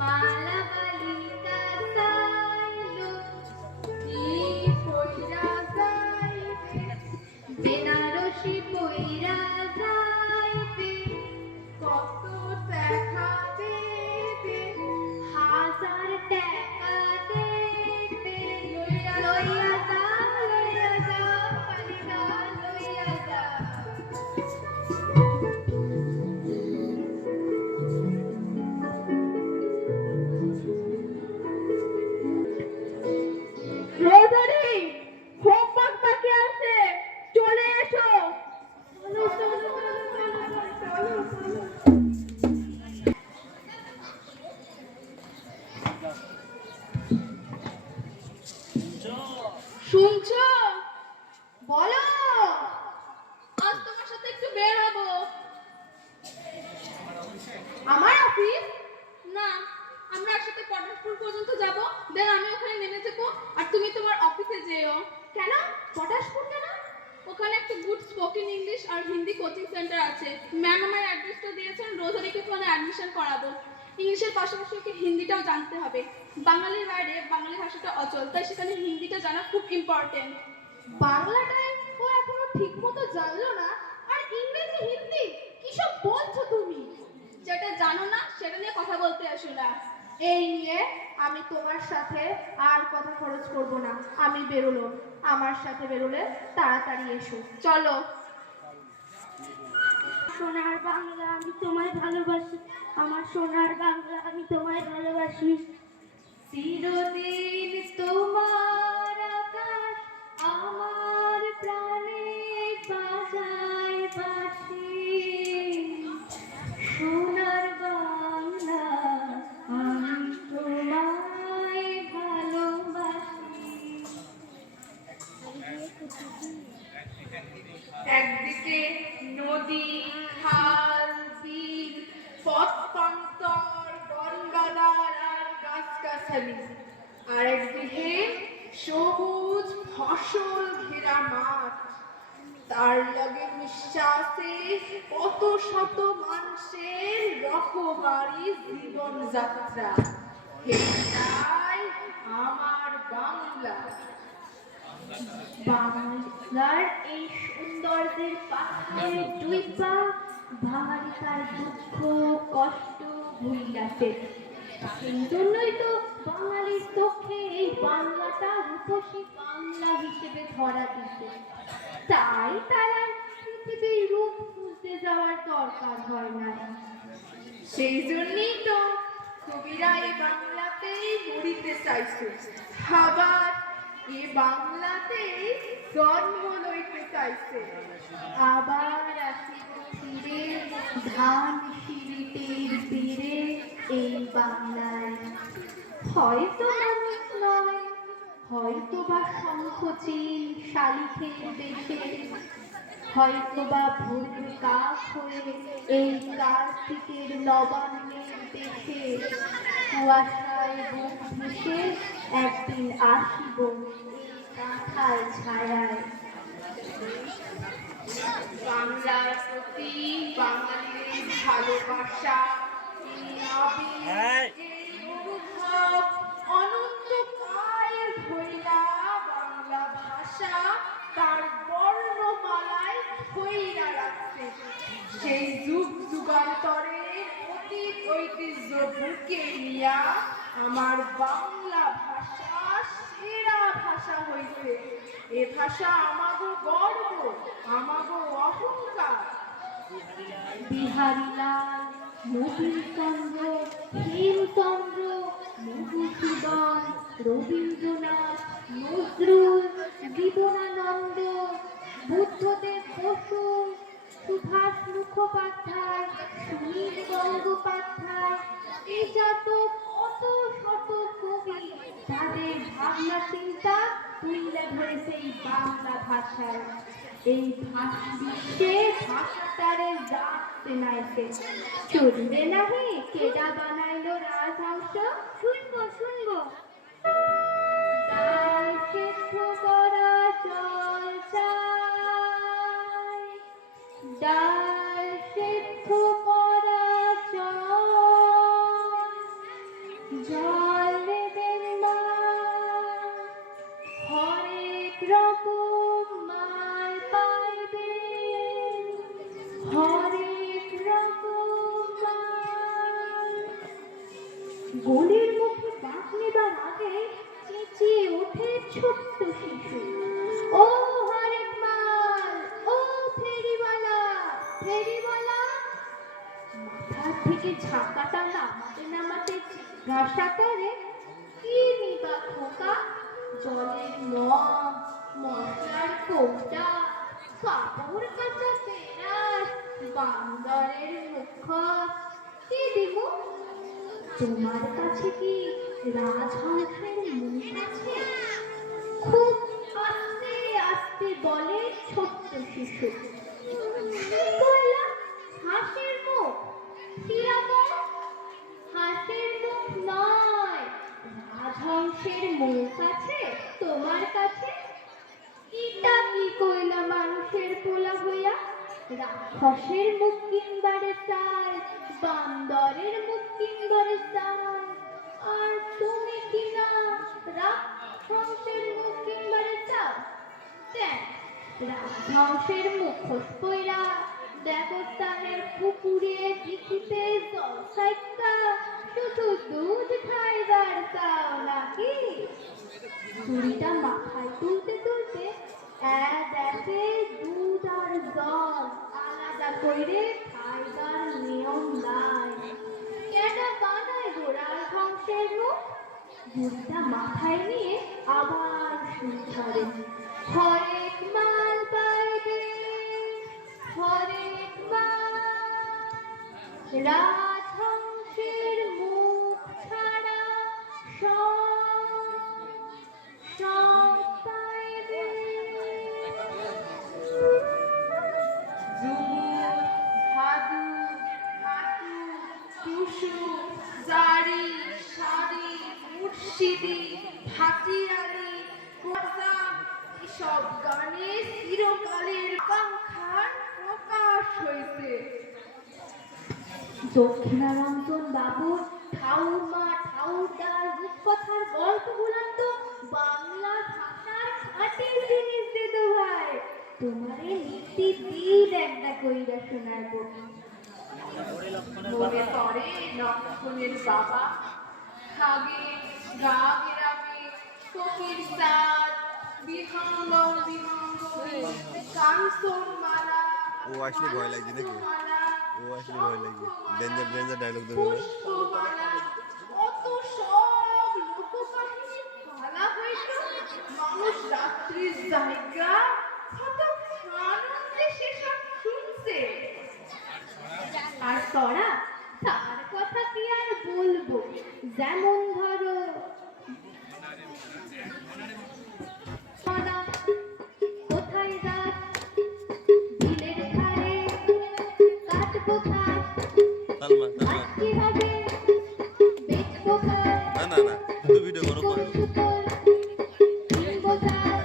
মালা বালিকা চাইলো। কি পইরা যাইবে? বেনারসি পইরা যাইবে। কত টাকা দেবে? 1000 টাকা দেবে। লইয়া লইয়া যা, লইয়া যা, বালিকা লইয়া যা। রোজারি, হোমওয়ার্ক বাকি আছে, চলে এসো। চলো চলো চলো চলো চলো চলো। শুনছো? বলো। আজ তোমার সাথে একটু বের হবো। আমার অফিস? না, আমরা একসাথে পটাশপুর পর্যন্ত যাব, দেন আমি ওখানে নেমে যাবো আর তুমি তোমার অফিসে যেও। কেন? পটাশপুর কেন? ওখানে একটা গুড স্পোকেন ইংলিশ আর হিন্দি কোচিং সেন্টার আছে। ম্যাম আমার অ্যাড্রেসটা দিয়েছেন, রোজারিকে ওখানে অ্যাডমিশন করাবো। ইংলিশের পাশাপাশি ওকে হিন্দিটাও জানতে হবে। বাঙালির বাইরে বাঙালি ভাষাটা অচল, তাই সেখানে হিন্দিটা জানা খুব ইম্পর্টেন্ট। বাংলাটাই ও এখনো ঠিক মতো জানলো না, আর ইংরেজি হিন্দি কিসব বলছো তুমি? যেটা জানো না সেটা নিয়ে কথা বলতে আসো না। এই নিয়ে আমি তোমার সাথে আর কথা খরচ করব না। আমি বেরোলাম। আমার সাথে বেরোলে তাড়াতাড়ি এসো। চলো। সোনার বাংলা আমি তোমায় ভালোবাসি, আমার সোনার বাংলা আমি তোমায় ভালোবাসি। চিরদিন তোমার আকাশ আমার প্রাণে বাজায় বাঁশি। সোনার বাংলা আমি তোমায় ভালোবাসি। একদিকে নদী, খাল, বিল, পথ প্রান্তর, বনগাদার আর গাছগাছালি, আর একদিকে সবুজ ফসল ঘেরা মাঠ, তার লগে নিঃশ্বাসে কত শত মানুষের রকমারি জীবনযাত্রা। এটাই আমার বাংলা। বাংলার এই সৌন্দর্যের পাহাড়ে ডুইবা বাঙালি তার দুঃখ কষ্ট ভুলিয়াছে। সেই জন্যই তো বাঙালির চোখে এই বাংলাটা রূপসী বাংলা হিসেবে ধরা দিতে। তাই তারা পৃথিবীর রূপ খুঁজতে যাওয়ার দরকার হয় না। সেই জন্যই তো কবিরা এ বাংলাতেই মরিতে চাইছে, আবার এ বাংলাতেই জন্ম লইতে চাইছে। আবার আসিব ফিরে ধান শিরিটির তীরে এই বাংলায়। হয়তো মানুষ নয়, হয়তো বা শঙ্খচিল শালিখের বেশে, হয়তো বা ভোরের কাক হয়ে এই কার্তিকের নবান্নের দেশে কুয়াশায় বুক ভেসে একদিন আসিব এই কাঁথার ছায়ায়। বাংলার প্রতি বাঙালির ভালোবাসা, এই আবেগ, এই অনুভব অনন্তকাল ধইরা বাংলা ভাষা তার বর্ণমালায় ধইরা রাখছে। সেই যুগ যুগান্তরে অতীত ঐতিহ্য বুকে নিয়া আমার বাংলা ভাষা সেরা ভাষা হইছে। এ ভাষা আমাগো গর্ব, আমাগো অহংকার। বিহারীলাল, নবীনচন্দ্র, হেমচন্দ্র, মধুসূদন, রবীন্দ্রনাথ, নজরুল, জীবনানন্দ, বুদ্ধদেব বসু, সুভাষ মুখোপাধ্যায়, সুনীল গঙ্গোপাধ্যায়, এই যত কত শত কবি তাদের ভাবনা চিন্তা তুলে ধরেছে এই বাংলা ভাষায়। এই বিশ্বে ভাষাটারে জানতে নাইছে। চলবে নাহি কেডা বানাইলো রাজহংস? শুনবো শুনবো। ডাল সিদ্ধ করা জল চাই, ডাল সিদ্ধ করা জল, জল দেবেন মা, হরেক রকম মাল পাইবেন, হরেক রকম মাল। গলির মুখে ডাক নেবার আগে চেঁচিয়ে ওঠে ছোট্ট শিশু, ও হরেক মাল, ও ফেরিওয়ালা, ফেরিওয়ালা। মাথার থেকে ঝাঁকাটা নামাতে নামাতে জিজ্ঞাসা করে, কি নিবা খোকা? জলের মগ, মশলার কৌটা, কাপড় কাচা পেরাস, বান্দরের মুখ, কি দিব? তোমার কাছে কি রাজহংসের মুখ আছে? খুব আস্তে আস্তে বলে ছোট্ট শিশু। কি কইলা? হাঁসের মুখ? কিরকম? হাঁসের মুখ নয়, রাজহংসের মুখ আছে তোমার কাছে? ইটা কি কইলা মানুষের পোলা হইয়া? রাক্ষসের মুখ কিনবারে চাই, বান্দরের মুখ কিনবারে চাই, আর তুমি কিনা রাক্ষসের মুখ কিনবারে চাও? কেন? রাক্ষসের মুখোশ পইরা দেবস্থানের পুকুরে দিঘিতে জল সাইক্কা শুধু দুধ খাইবার চাও নাকি? ছুরিটা মাথায় তুলতে তুলতে দেখে দুধ আর জল আলাদা কইরে খাইবার নিয়ম নাই। কেডা বানায় গোড়ার ধ্বংসের মুখ? বুড়িটা মাথায় নিয়ে আবার শুরু করে, হরেক মাল পাইবে, হরেক মাল, রাজহংসের মুখ ছাড়া সব পাইবে। ঝুমুর, ভাদু, হাতু, টুসু, জারি, শাড়ি, মুর্শিদি, ভাটিয়ালি, কোজা, এসব গানে চিরকালের আকাঙ্ক্ষার প্রকাশ হয়েছে। দক্ষিণারঞ্জন বাবুর ঠাউমা ঠাউরদার রূপকথার গল্পগুলো তো বাংলা ভাষার মাটির জিনিস দিদু ভাই, তোমারে নীতি দিন একটা কইরা শোনাবো। মনে পড়ে লক্ষণের বাবা আগে রাগে রাগে ফকির সাদ বিহঙ্গ বিহঙ্গ কাঞ্চন মালা ও আসলে ভয় লাগছে নাকি? ও আসলে ভয় লাগছে। ডেঞ্জার ডেঞ্জার ডায়লগ দেবে না? পুষ্পমালা কত সব লোককাহিনী বলা হইতো। মানুষ রাত্রির জায়গা কত আনন্দে সেসব শুনছে। আর তোরা তার কথা কি আর বলবো, যেমন ধরো কোথায় যাস, বিলের ধারে কাটবো ঘাস, সালমা ঘাস কিভাবে বেচবো ঘাস, না না না, শুধু ভিডিও করো পরে। কিনবো জাল,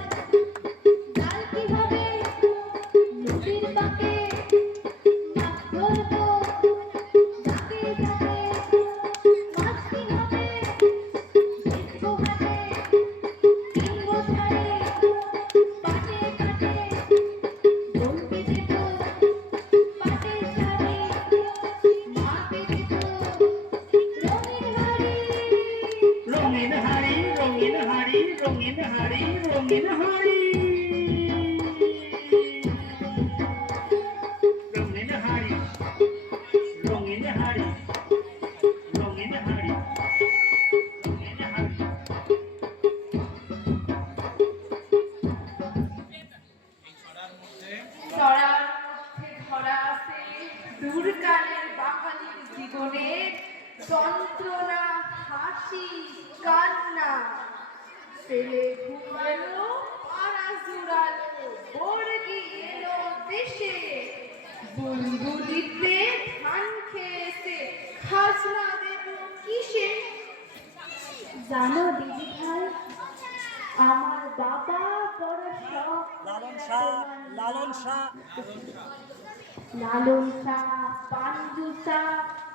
জাল কিভাবে নদীর পাকে মাছ ধরবো, যাকে যাকে মাছ কিভাবে বেচবো হাটে, কিনবো ছাড়ে পাটে পাটে, বলতে যেত পাটে ছাড়ে, মাপে যেত রঙিন হাড়ি। রঙিন হাড়ি, রঙিন হাড়ি, রঙিন হাড়ি, রঙিন হাড়ি। রঙিন হাড়ি, রঙিন হাড়ি, রঙিন হাড়ি, রঙিন হাড়ি। চড়ার মধ্যে ধরা আছে দূরকালের বাঙালির জীবনে যন্ত্রণা, হাসি, কান্না। ছেলে ঘুমালো, পাড়া জুড়ালো, বর্গি এলো দেশে, বুলবুলিতে ধান খেয়েছে, খাজনা দেব কিসে? জানো দিদি ভাই, আমার বাবা বড় শখ লালন শাহ, লালন শাহ। লালন শাহ, পাঞ্জু শাহ,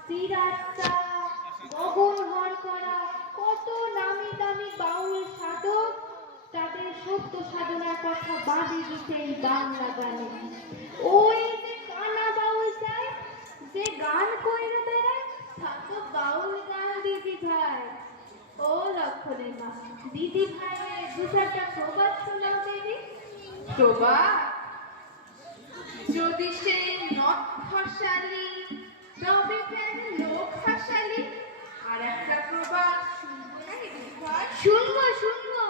সিরাজ শাহ, গগন হরকরা, কত নামি দামি বাউল সাধক তাদের সত্য সাধনার কথা বাঁধে দিতে এই বাংলা গানে। ওই যে কানা বাউল সাহেব যে গান কইরে বেড়ায়, তা তো বাউল গান দিদি ভাই। ও লক্ষণের মা, দিদি ভাইয়ের দু চারটা প্রবাদ শোনাও দিদি। প্রবাদ যদি সে নথ খসালি তবে কেন লোক খসালি। আর একটা প্রবাদ শুনবো নাকি দিদিভাই? শুনবো শুনবো।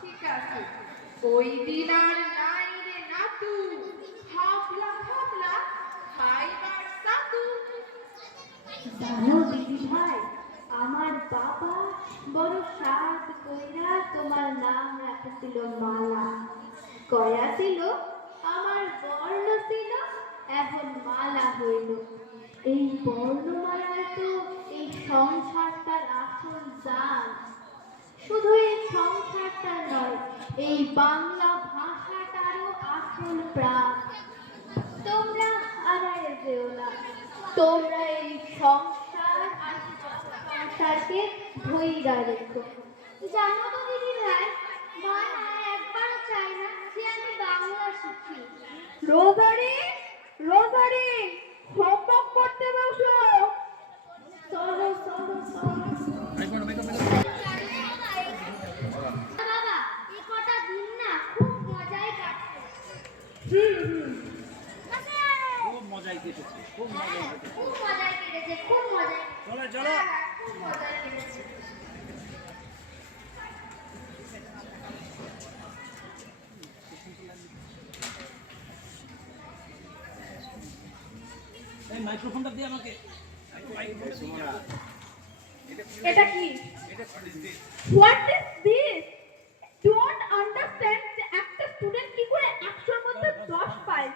ঠিক আছে। ওই দিন আর নাই রে নাতু, হাবলা হাবলা খাইবার সাতু। জানো দিদি ভাই, আমার বাবা বড় সাত কইরা তোমার নাম রাখছিল মালা। কয়া ছিল আমার বর্ণ ছিল, এখন মালা হইল। এই বর্ণমালায় তো এই সংসারটার আসল জান। শুধু এই সংসারটা নয়, এই বাংলা ভাষাটারও আসল প্রাণ। তোমরা হারায় যেও না, তোমরা এই সংসার আর সংসারকে ধৈর্য রেখো। জানো তো দিদি ভাই, মা না একবার চায় না যে আমি বাংলা শিখি। রোজারি রোজারি হোমওয়ার্ক করতে বসো। চলো চলো চলো। বাবা, এই কটা দিন না খুব মজায় কাটছে। খুব মজাই কেটেছে, খুব মজা হয়েছে। খুব মজায় কেটেছে, খুব মজায়। চলো চলো। খুব মজায় কেটেছে। এই মাইক্রোফোনটা দিয়ে আমাকে। এটা কি? What is this? Don't understand যে একটা স্টুডেন্ট কি করে 100 এর মধ্যে 10 পায়।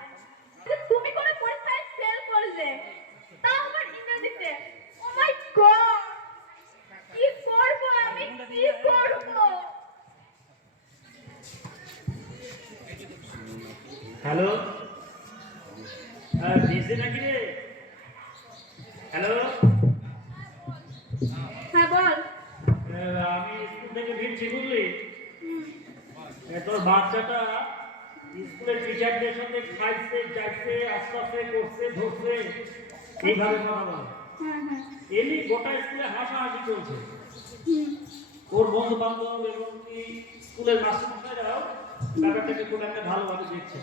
যে তুমি করে পরীক্ষায় ফেল করলে, তা আমার ইংরেজিতে। ও মাই গড, কি করব আমি, কি করব? হ্যালো, বিজি নাকি রে? হ্যালো, হ্যাঁ বল। আমি স্কুল থেকে ফিরছি বুঝলি। তোর বাচ্চাটা স্কুলের টিচারদের সাথে খাইছে যাইছে আস্তে আস্তে করছে ধরছে এইভাবে কথা বলে এমনি গোটা স্কুলে হাসাহাসি চলছে। ওর বন্ধু বান্ধব এবং কি স্কুলের মাস্টারমশাইরাও ব্যাপারটাকে খুব একটা ভালোভাবে দেখছে।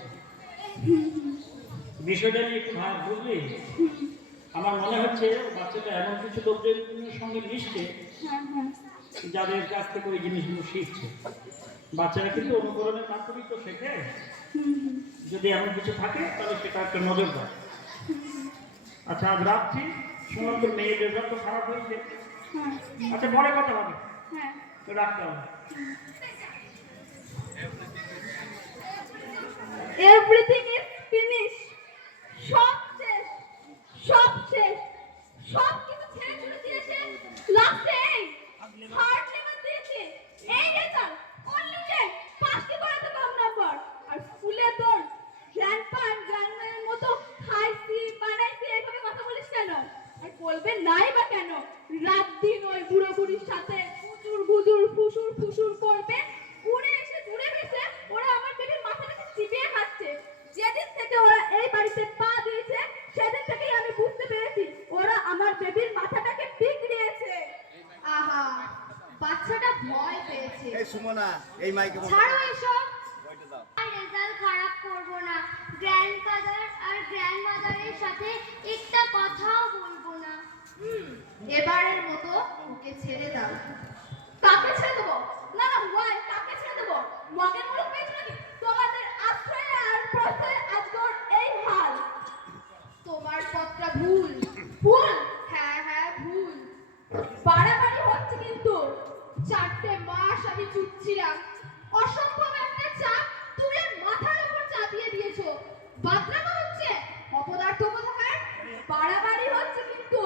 বিষয়টা নিয়ে একটু ভাব বুঝলি? আমার মনে হচ্ছে বাচ্চাটা এমন কিছু লোকদের সঙ্গে মিশছে যাদের কাছ থেকে ওই জিনিসগুলো শিখছে। বাচ্চারা কিন্তু অনুকরণের মাধ্যমেই তো শেখে। যদি এমন কিছু থাকে তাহলে সেটা একটা নজর দেয়। আচ্ছা আজ রাখছি, শুনলাম তোর মেয়ের রেজাল্ট তো খারাপ হয়েছে। আচ্ছা পরে কথা হবে, তো রাখতে হবে। Everything is finish. সব শেষ, সব শেষ, সব কিছু ছেড়ে ছুড়ে দিয়েছে। লাস্টে এই থার্ড লেভেল দিয়েছে। এই রেজাল্ট অনলি যে পাঁচটি করে তো কম নম্বর। আর স্কুলে তোর গ্র্যান্ডপা এন্ড গ্র্যান্ডমায়ের মতো খাইছি বানাইছি এইভাবে কথা বলিস কেন? আর বলবে নাই বা কেন? রাত দিন ওই বুড়ো বুড়ির সাথে গুজুর গুজুর ফুসুর ফুসুর করবে। উড়ে এসে জুড়ে বেসে ওরা আমার বেবির মাথাটাকে চিবিয়ে খাচ্ছে। যেদিন থেকে ওরা এই বাড়িতে পা দিয়েছে সেদিন থেকেই আমি বুঝতে পেরেছি ওরা আমার বেবির মাথাটাকে বিগড়িয়েছে। আহা, বাচ্চাটা ভয় পেয়েছে। এই সুমনা এই মাইকে ছাড়ো এসব। আর রেজাল্ট খারাপ করব না। গ্র্যান্ডফাদার আর গ্র্যান্ডমাদারের সাথে একটা কথাও বলবো না। এবারের মতো ওকে ছেড়ে দাও। কাকে ছেড়ে দেবো? না না ওয়াই কাকে ছেড়ে দেবো? মগের মুলুক পেয়েছো নাকি? তোমাদের আশ্রয়ে আর প্রশ্রয়ে আজকের এই হাল। তোমার পথটা ভুল। ভুল? হ্যাঁ হ্যাঁ ভুল। বাড়াবাড়ি হচ্ছে কিন্তু। 4টে মাস আমি চুপ ছিলাম। অসম্ভব একটা চাপ তুমি আর মাথার উপর চাপিয়ে দিয়েছো। বাদনামা হচ্ছে অপদার্থ কোথাকার। বাড়াবাড়ি হচ্ছে কিন্তু।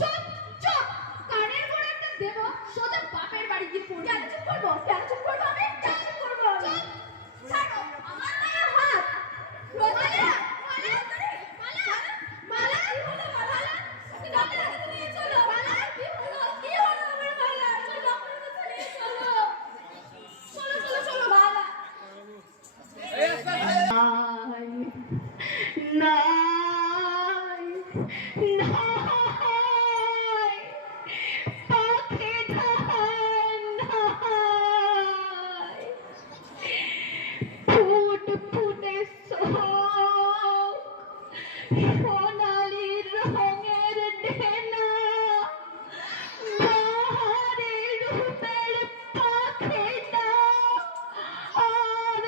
চুপ চুপ, কানের গোড়া একটা দেব, সোজা বাপের বাড়ি গিয়ে পড়বি। কেন চুপ করবো? কেন চুপ করবো আমি? কেন চুপ করবো আমি? ছাড়ো আমার গায়ে হাত। রোজালিয়া, মালা, মালা, মালা, কি হলো মালা? তুমি ডক্টরের কাছে নিয়ে চলো। মালা, কি হলো? কি হলো আমার মালা? চলো ডক্টরের কাছে নিয়ে চলো। চলো চলো চলো মালা। নাই, নাই, পাখি ধান নাই, ফুট ফুটে চোখ, সোনালি রঙের ডেনা, বাহারি রূপের পাখিটা আর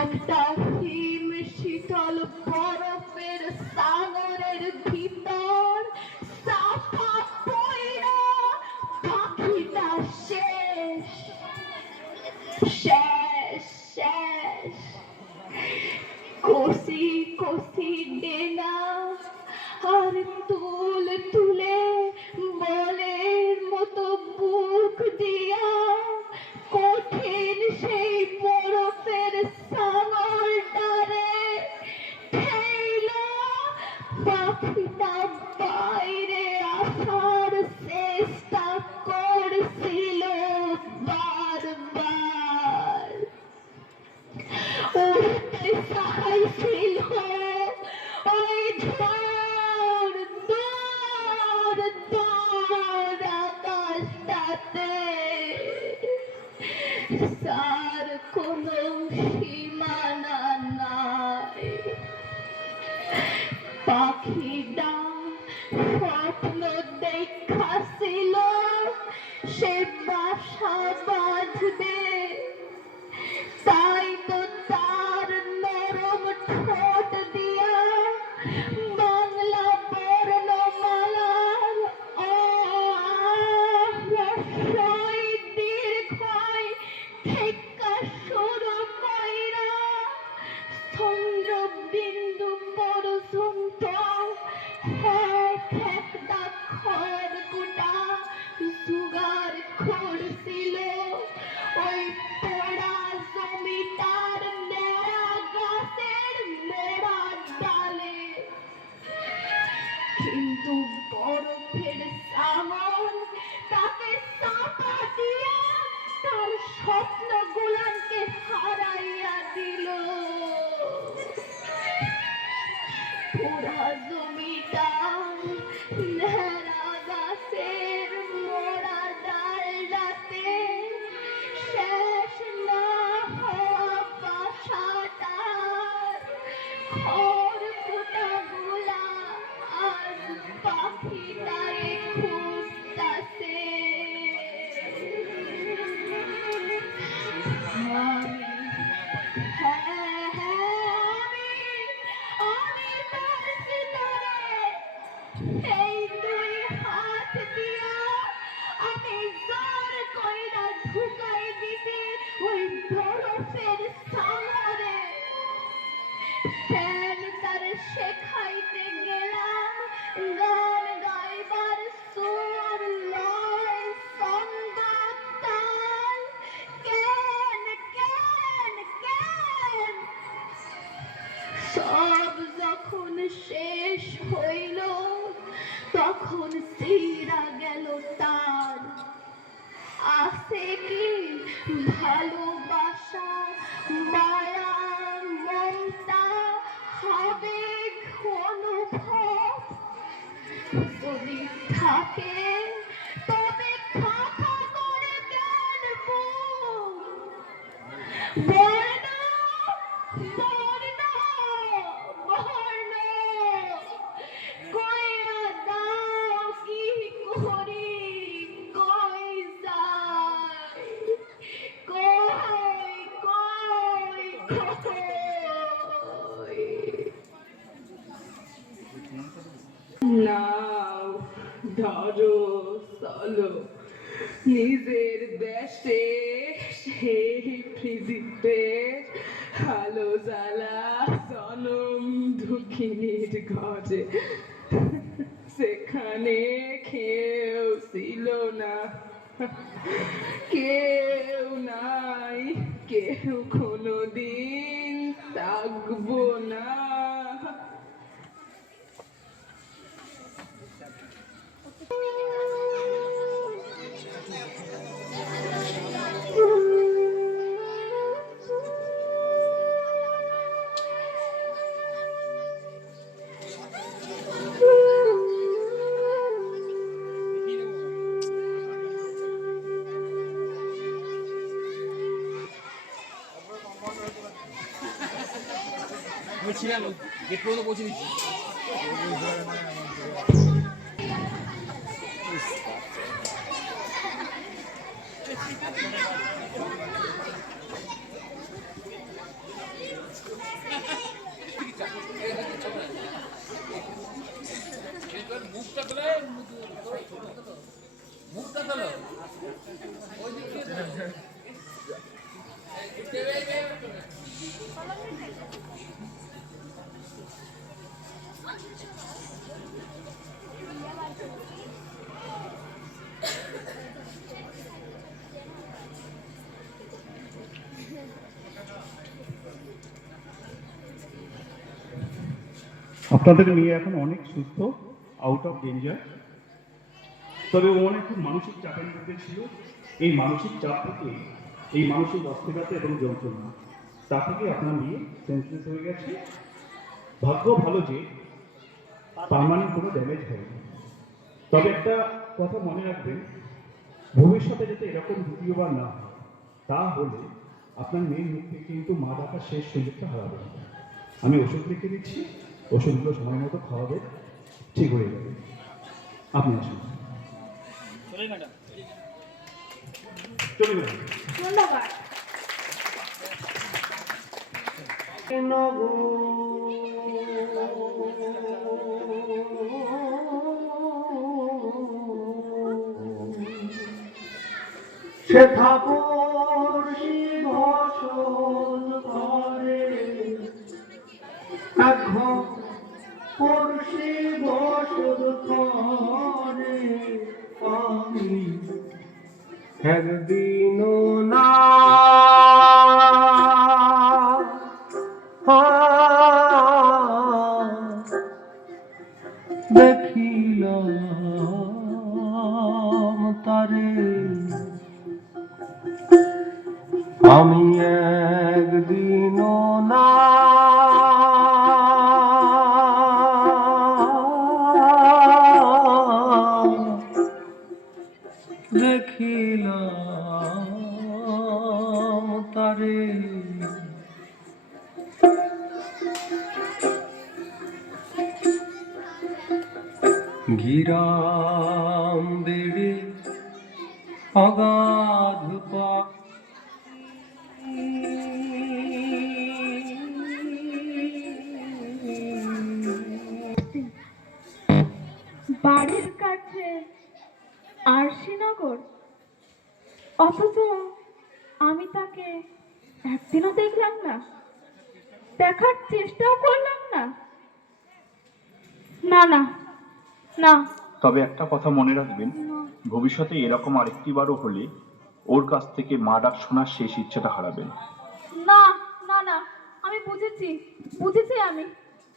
একটা হিম শীতল বরফের সাগরের ভিতর সাফা পয়রা পাখিটা শেষ শেষ শেষ। কষি কষি ডেনা আর তুল তুলে বলের মতো বুক দিয়া কঠিন সেই বরফের সাগরটারে ঠেইলা পাখিটা বাইরে আসার চেষ্টা করছিল বারবার। উঠতে চাইছিল ওই ঝড় দৌড় দৌড় আকাশটাতে। তার কোনো সীমানা নাই। পাখিটা স্বপ্ন দেখাছিল সে বাসা বাঁধবে। তাই তো তার নরম ঠোঁট দিয়া বাংলা বর্ণমালার অ হ্রস্বই দীর্ঘই থেকে শুরু কইরা চন্দ্রবিন্দু পর্যন্ত এক একটা খড়কুটা জোগাড় করছিল ওই পোড়া জমি কিন্তু বরফের সামন তাকে চাপা দিয়া তার স্বপ্নগুলাকে হারাইয়া দিল। পুরা জমিটা ন্যাড়া গাছের মোড়া ডালটাতে শেষ না হওয়া বাসাটার খড়কুটাগুলা আজ পাখিটারে খুঁজতাছে। এই দুই হাত দিয়া আমি জোর কইরা ঢুকাই দিছি ওই বরফের সামরে। ফ্যান তার শেখাইতে গেলাম গান গাইবার সুর লয় সঙ্গ তাল। কেন কেন কেন সব যখন শেষ হইল তখন ছিঁড়া গেল তার। আছে কি ভালোবাসা, মায়া, মমতা, আবেগ, অনুভব? যদি থাকে তবে খাখা করে কেন বর্ণ বর্ণ বর্ণ কইরা দাও কি করি কই যাই কই কই কই। নাও ধরো চলো নিজের দেশে, সেই পৃথিবীতে আলো জ্বালা জনম দুঃখিনীর ঘরে, সেখানে কেউ ছিল না, কেউ নাই, কেউ কোনোদিন থাকবো না। ছিলাম গেট পর্যন্ত পৌঁছে দিচ্ছি। মুখটা তোলে, মুখটা তোলো। আপনাদের মেয়ে এখন অনেক সুস্থ, আউট অফ ডেঞ্জার। তবে ও অনেক খুব মানসিক চাপের মধ্যে ছিল। এই মানসিক চাপ থেকে, এই মানসিক অস্থিরতা এবং যন্ত্রণা, তা থেকে আপনার মেয়ে সেন্সলেস হয়ে গেছে। ভাগ্য ভালো যে পার্মানেন্ট কোনো ড্যামেজ হয়নি। তবে একটা কথা মনে রাখবেন, ভবিষ্যতে যাতে এরকম দ্বিতীয়বার না হয়, তা হলে আপনার মেয়ের মুখ থেকে কিন্তু মা ডাকার শেষ সুযোগটা হারাবেন। আমি ওষুধ লিখে দিচ্ছি, ওষুধগুলো সময় মতো খাওয়াবে, ঠিক হয়ে যাবে। আপনি আসুন। চলে ম্যাডাম, চলে ম্যাডাম। ধন্যবাদ। সে ঠাকুর সিংহাসন করে এখন পড়শি বসত করে আমি একদিন না দেখিলাম তারে আমি একদিনও না দেখিলাম তারে ঘিরাম বেড়ে অগাধ বাড়ির কাছে আরশিনগর, অথচ আমি তাকে একদিনও দেখলাম না, দেখার চেষ্টাও করলাম না। না না না, তবে একটা কথা মনে রাখবেন, ভবিষ্যতে এরকম আরেকটি বারও হলে ওর কাছ থেকে মা ডাক শোনার শেষ ইচ্ছাটা হারাবেন। না না না, আমি বুঝেছি বুঝেছি আমি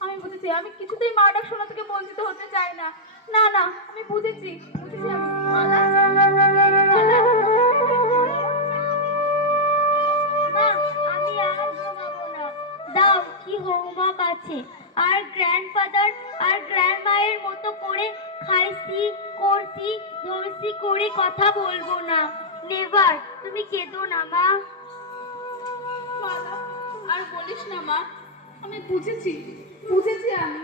আমি বুঝেছি, আমি কিছুতেই মা ডাক শোনা থেকে বঞ্চিত হতে চাই না। না না, আমি বুঝেছি বুঝেছি আমি। মালা, মালা। মা, আমি আর ঘুমাবো না। দাও, কি হোমওয়ার্ক আছে। আর গ্র্যান্ডফাদার আর গ্র্যান্ডমায়ের মতো করে খাইছি করছি ধরছি করে কথা বলবো না। নেভার। তুমি কেঁদো না মা। মালা, আর বলিস না মা, আমি বুঝেছি বুঝেছি আমি।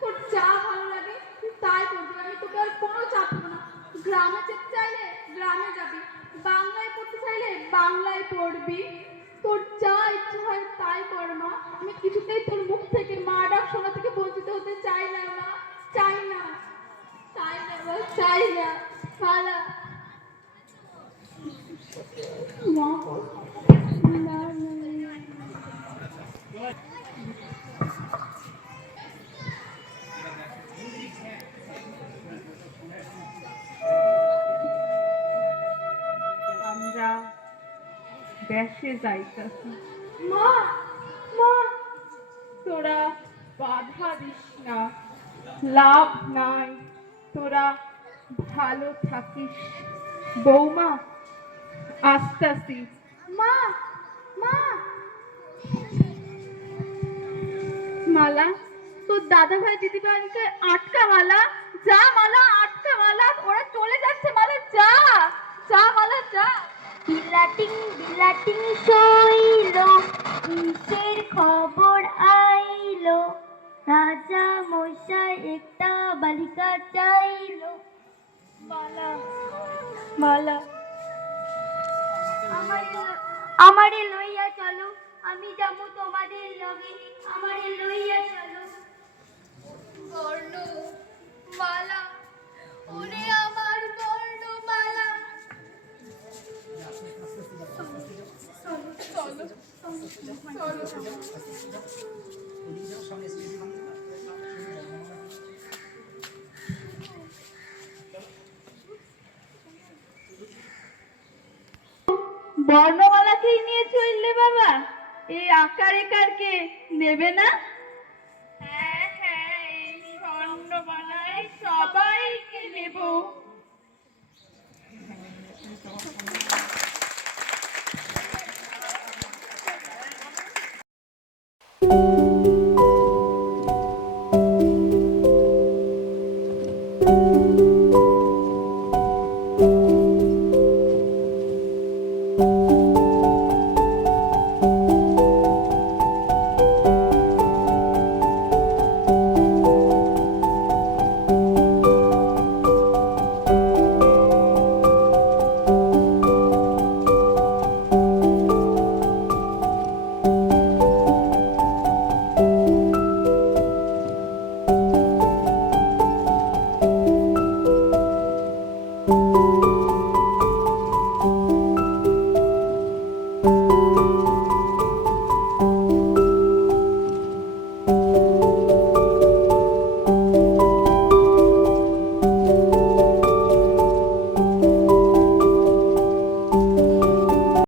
তোর যা ভালো লাগে তুই তাই করবি, আমি তোকে আর কোনো চাপ দেবো না। গ্রামে যেতে চাইলে গ্রামে যাবি, বাংলায় পড়তে চাইলে বাংলায় পড়বি, তোর যা ইচ্ছা হয় তাই কর মা। আমি কিছুতেই তোর মুখ থেকে মা ডাক শোনা থেকে বঞ্চিত হতে চাই না মা, চাই না চাই না মা, চাই না। মালা, মা, না না না। আমরা দেশে যাইতাছি। মা, মা, তোরা বাধা দিস না, লাভ নাই, তোরা ভালো থাকিস। বৌমা, আসতাছি। মা, মা। মালা, তোর দাদা ভাই দিদি ভাইকে আটকা। মালা যা, মালা আটকা। মালা, ওরা চলে যাচ্ছে। মালা যা যা, মালা যা। বিলাটিং বিলাটিং শৈল, কিসের খবর আইলো, রাজা মশাই একটা বালিকা চাইলো। মালা, মালা, আমারে লইয়া চলো, আমি যাব তোমাদের লগে, আমারে লইয়া চলো। বর্ণ মালা, ওরে আমার বর্ণ মালা। বর্ণমালাকেই নিয়ে চললে বাবা, এই আকার একারকে নেবে না?